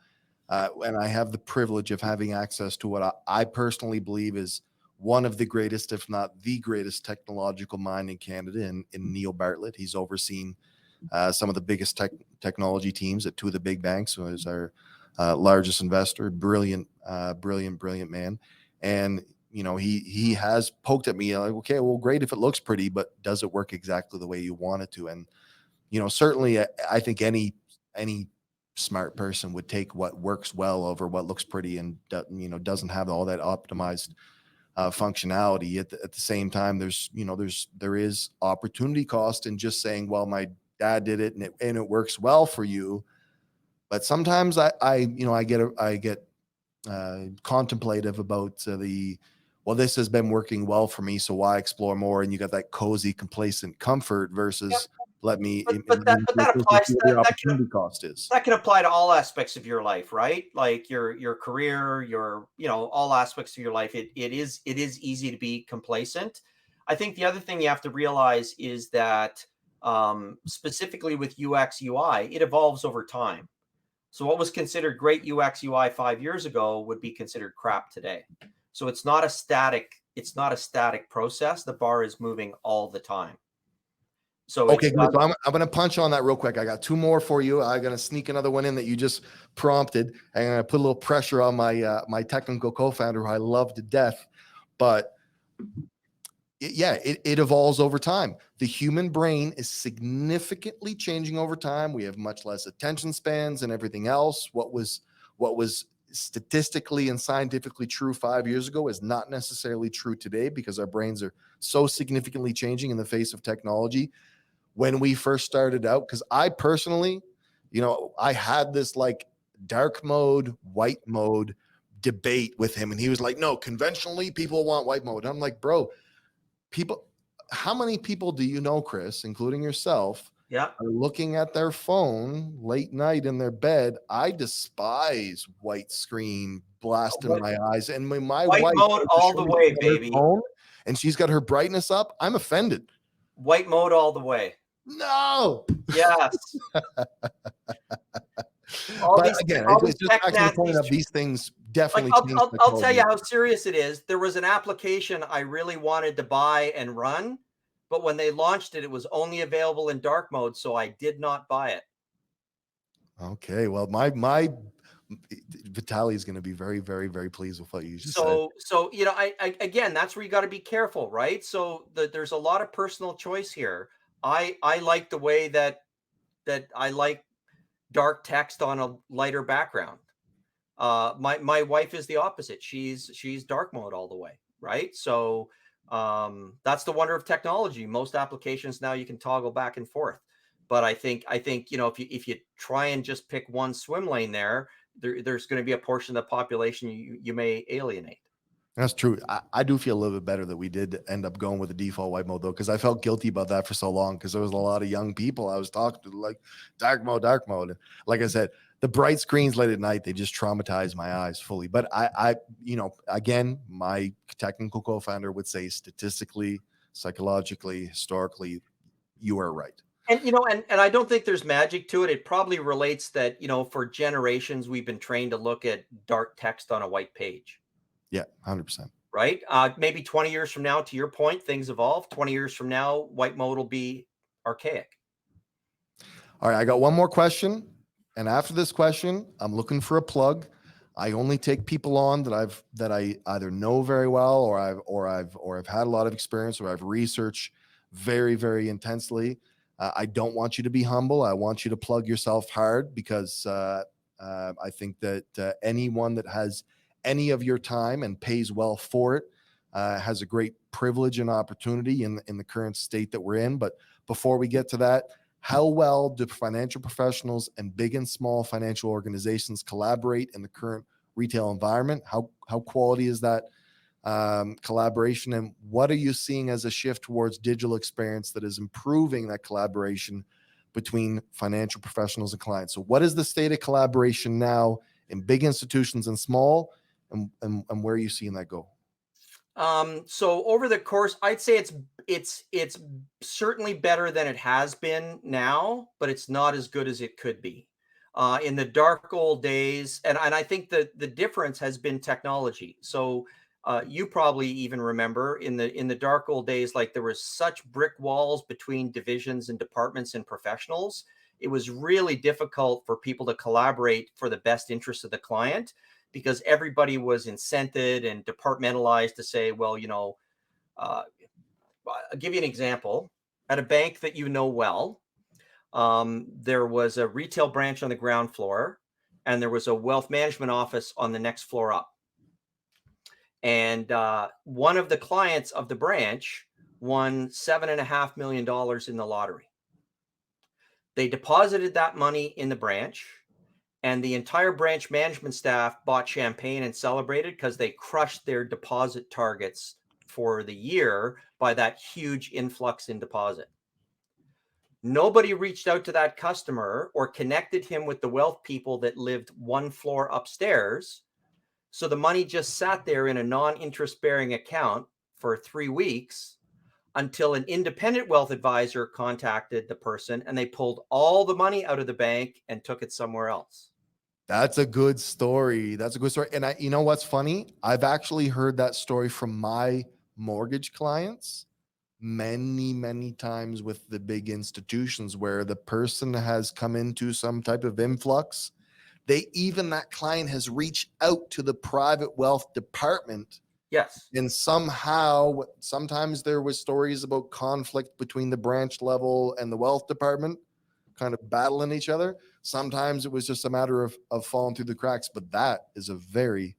and I have the privilege of having access to what I personally believe is one of the greatest, if not the greatest, technological mind in Canada, in Neil Bartlett. He's overseen some of the biggest technology teams at two of the big banks. So he's our largest investor. Brilliant man. And he has poked at me like, okay, well, great if it looks pretty, but does it work exactly the way you want it to? And certainly I think any smart person would take what works well over what looks pretty and doesn't have all that optimized functionality. At the same time, there is opportunity cost in just saying, well, my dad did it and it works well for you. But sometimes I get contemplative about this has been working well for me, so why explore more? And you got that cozy, complacent comfort versus let me. But that applies. The opportunity cost is. That can apply to all aspects of your life, right? Like your career, your all aspects of your life. It is easy to be complacent. I think the other thing you have to realize is that specifically with UX UI, it evolves over time. So what was considered great UX UI 5 years ago would be considered crap today. So it's not a static process. The bar is moving all the time. So okay, good. So I'm going to punch on that real quick. I got two more for you. I'm going to sneak another one in that you just prompted. I'm going to put a little pressure on my my technical co-founder, who I love to death. But it evolves over time. The human brain is significantly changing over time. We have much less attention spans and everything else. What was statistically and scientifically true 5 years ago is not necessarily true today, because our brains are so significantly changing in the face of technology. When we first started out, because I personally, I had this like dark mode, white mode debate with him, and he was like, no, conventionally people want white mode. And I'm like, bro, how many people do you know, Chris, including yourself, Yeah. are looking at their phone late night in their bed? I despise white screen blasting my eyes. And my White wife mode all the way, her baby. phone, and she's got her brightness up. I'm offended. White mode all the way. No. Yes. Again, it's just back to the point of these things definitely change. I'll tell you how serious it is. There was an application I really wanted to buy and run, but when they launched it, it was only available in dark mode, so I did not buy it. Okay, well, my Vitaly is going to be very, very, very pleased with what you just said. So I again, that's where you got to be careful, right? So there's a lot of personal choice here. I like the way that I like dark text on a lighter background. My wife is the opposite. She's dark mode all the way, right? So that's the wonder of technology. Most applications now you can toggle back and forth. But I think if you try and just pick one swim lane there's going to be a portion of the population you may alienate. That's true. I do feel a little bit better that we did end up going with the default white mode, though, because I felt guilty about that for so long, because there was a lot of young people I was talking to, like, dark mode. And like I said, the bright screens late at night, they just traumatize my eyes fully. But again, my technical co-founder would say statistically, psychologically, historically, you are right. And and I don't think there's magic to it. It probably relates that, for generations we've been trained to look at dark text on a white page. Yeah, 100%. Right? Maybe 20 years from now, to your point, things evolve. 20 years from now, white mode will be archaic. All right, I got one more question. And after this question, I'm looking for a plug. I only take people on that I either know very well, or I've had a lot of experience, or I've researched very, very intensely. I don't want you to be humble. I want you to plug yourself hard, because I think that anyone that has any of your time and pays well for it has a great privilege and opportunity in the current state that we're in. But before we get to that, how well do financial professionals and big and small financial organizations collaborate in the current retail environment? How quality is that collaboration, and what are you seeing as a shift towards digital experience that is improving that collaboration between financial professionals and clients? So what is the state of collaboration now in big institutions and small, and where are you seeing that go? So over the course, I'd say it's certainly better than it has been now, but it's not as good as it could be. In the dark old days, and I think that the difference has been technology. So you probably even remember in the dark old days, like, there was such brick walls between divisions and departments and professionals. It was really difficult for people to collaborate for the best interest of the client, because everybody was incented and departmentalized to say, well, I'll give you an example. At a bank that you know well, there was a retail branch on the ground floor, and there was a wealth management office on the next floor up. And one of the clients of the branch won $7.5 million in the lottery. They deposited that money in the branch, and the entire branch management staff bought champagne and celebrated, because they crushed their deposit targets for the year by that huge influx in deposit. Nobody reached out to that customer or connected him with the wealth people that lived one floor upstairs. So the money just sat there in a non-interest bearing account for 3 weeks, until an independent wealth advisor contacted the person, and they pulled all the money out of the bank and took it somewhere else. That's a good story. And you know what's funny? I've actually heard that story from my mortgage clients many, many times with the big institutions, where the person has come into some type of influx. That client has reached out to the private wealth department Yes. And somehow, sometimes there was stories about conflict between the branch level and the wealth department, kind of battling each other. Sometimes it was just a matter of falling through the cracks. But that is a very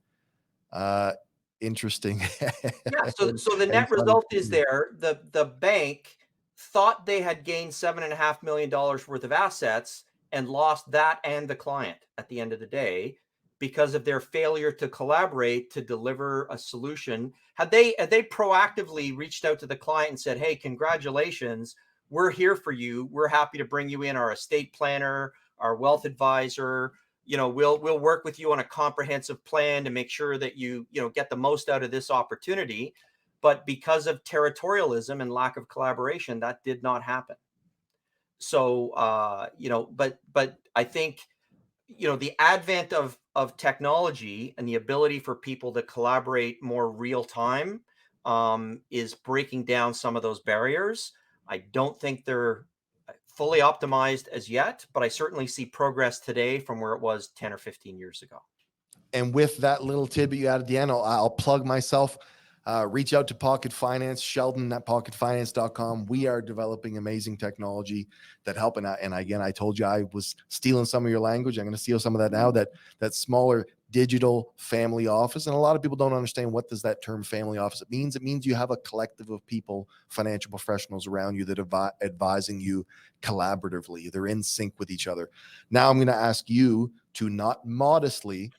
interesting. Yeah. So the and net funny result is story. the bank thought they had gained $7.5 million worth of assets and lost that and the client at the end of the day because of their failure to collaborate to deliver a solution. Had they proactively reached out to the client and said, "Hey, congratulations, we're here for you. We're happy to bring you in, our estate planner, our wealth advisor. We'll work with you on a comprehensive plan to make sure that you get the most out of this opportunity." But because of territorialism and lack of collaboration, that did not happen. So but I think the advent of technology and the ability for people to collaborate more real time is breaking down some of those barriers. I don't think they're fully optimized as yet, but I certainly see progress today from where it was 10 or 15 years ago. And with that little tidbit you added at the end, I'll plug myself. Reach out to Pocket Finance, Sheldon at pocketfinance.com. We are developing amazing technology that help. And again, I told you I was stealing some of your language. I'm going to steal some of that now. That smaller digital family office. And a lot of people don't understand, what does that term family office? It means you have a collective of people, financial professionals around you that are advising you collaboratively. They're in sync with each other. Now I'm going to ask you to not modestly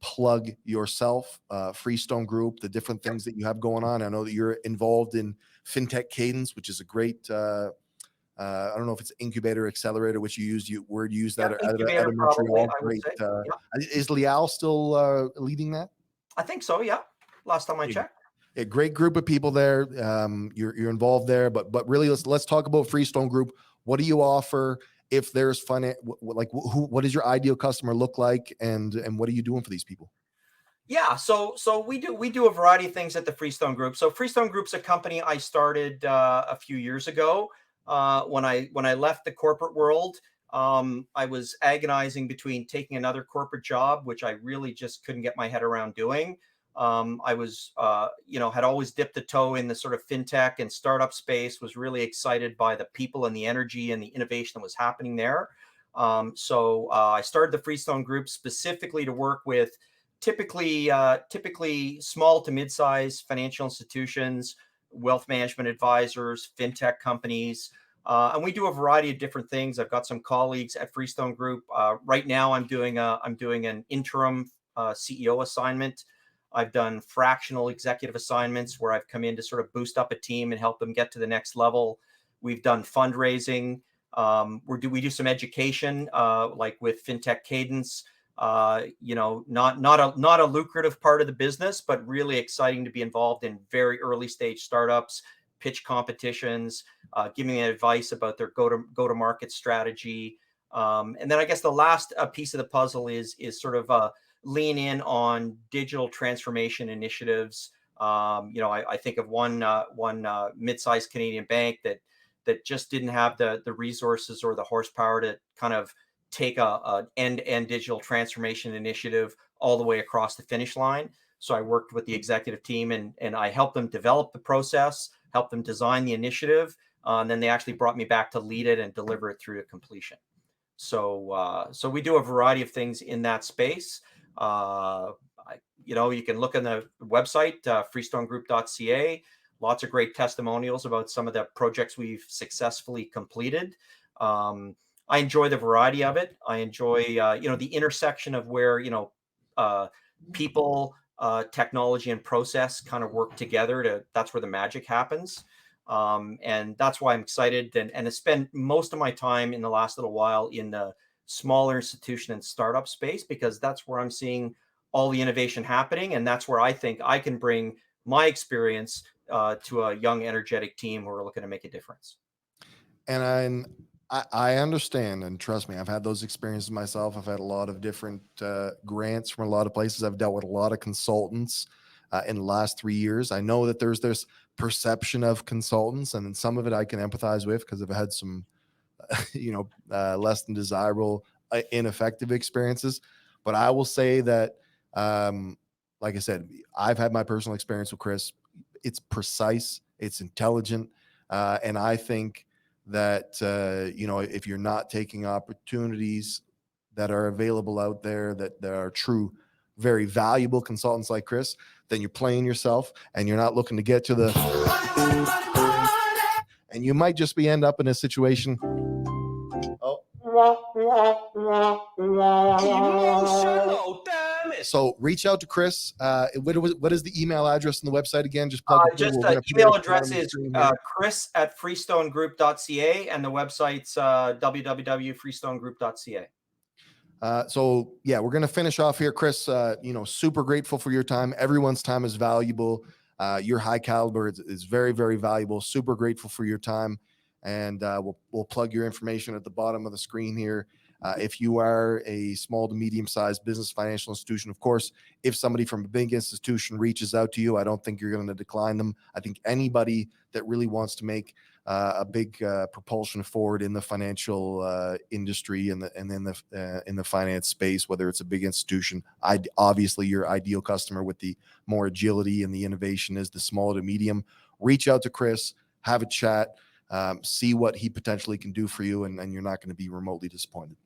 plug yourself, Freestone Group, the different things that you have going on. I know that you're involved in fintech Cadence, which is a great I don't know if it's incubator, accelerator, which you use that out Incubator, of probably, Montreal. I would Great. say. Yeah, Is Lial still leading that? I think so. Yeah. Last time I checked. A great group of people there. You're involved there, but really let's talk about Freestone Group. What do you offer? If there's fun, what does your ideal customer look like, and what are you doing for these people? Yeah, so we do a variety of things at the Freestone Group. So Freestone Group's a company I started a few years ago. When I left the corporate world, I was agonizing between taking another corporate job, which I really just couldn't get my head around doing. I was, had always dipped a toe in the sort of fintech and startup space, was really excited by the people and the energy and the innovation that was happening there. So I started the Freestone Group specifically to work with typically small to mid-sized financial institutions, wealth management advisors, fintech companies. And we do a variety of different things. I've got some colleagues at Freestone Group. Right now, I'm doing an interim CEO assignment. I've done fractional executive assignments where I've come in to sort of boost up a team and help them get to the next level. We've done fundraising. We do some education, like with FinTech Cadence. Not a lucrative part of the business, but really exciting to be involved in very early stage startups, pitch competitions, giving advice about their go to market strategy. And then I guess the last piece of the puzzle is sort of lean in on digital transformation initiatives. I think of one mid-sized Canadian bank that just didn't have the resources or the horsepower to kind of take a end-to-end digital transformation initiative all the way across the finish line. So I worked with the executive team and I helped them develop the process, helped them design the initiative, and then they actually brought me back to lead it and deliver it through to completion. So we do a variety of things in that space. You can look on the website, freestonegroup.ca. Lots of great testimonials about some of the projects we've successfully completed. I enjoy the variety of it. I enjoy, the intersection of where, people, technology and process kind of work together that's where the magic happens. And that's why I'm excited and I spend most of my time in the last little while in the smaller institution and startup space, because that's where I'm seeing all the innovation happening. And that's where I think I can bring my experience to a young, energetic team who are looking to make a difference. And I understand, and trust me, I've had those experiences myself. I've had a lot of different grants from a lot of places. I've dealt with a lot of consultants in the last 3 years. I know that there's this perception of consultants, and some of it I can empathize with because I've had some, less than desirable, ineffective experiences. But I will say that, like I said, I've had my personal experience with Chris. It's precise, it's intelligent, and I think that if you're not taking opportunities that are available out there that are true, very valuable consultants like Chris, then you're playing yourself and you're not looking to get to the, and you might just end up in a situation. Emotional damage. So reach out to Chris. What is the email address on the website again? Just plug it. Just We're gonna put it email at the bottom address of the is screen here. chris@freestonegroup.ca, and the website's www.freestonegroup.ca. So yeah, we're going to finish off here, Chris. Super grateful for your time. Everyone's time is valuable. Your high caliber is very, very valuable. Super grateful for your time. And we'll plug your information at the bottom of the screen here. If you are a small to medium-sized business financial institution, of course, if somebody from a big institution reaches out to you, I don't think you're going to decline them. I think anybody that really wants to make a big propulsion forward in the financial industry and in the finance space, whether it's a big institution, obviously your ideal customer with the more agility and the innovation is the small to medium. Reach out to Chris, have a chat, see what he potentially can do for you, and you're not going to be remotely disappointed.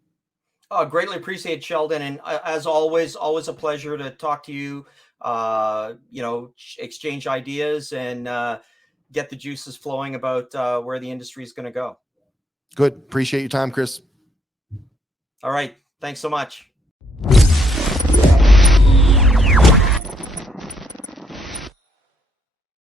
Greatly appreciate, Sheldon, and as always a pleasure to talk to you. Exchange ideas and get the juices flowing about where the industry is going to go. Good. Appreciate your time, Chris. All right. Thanks so much.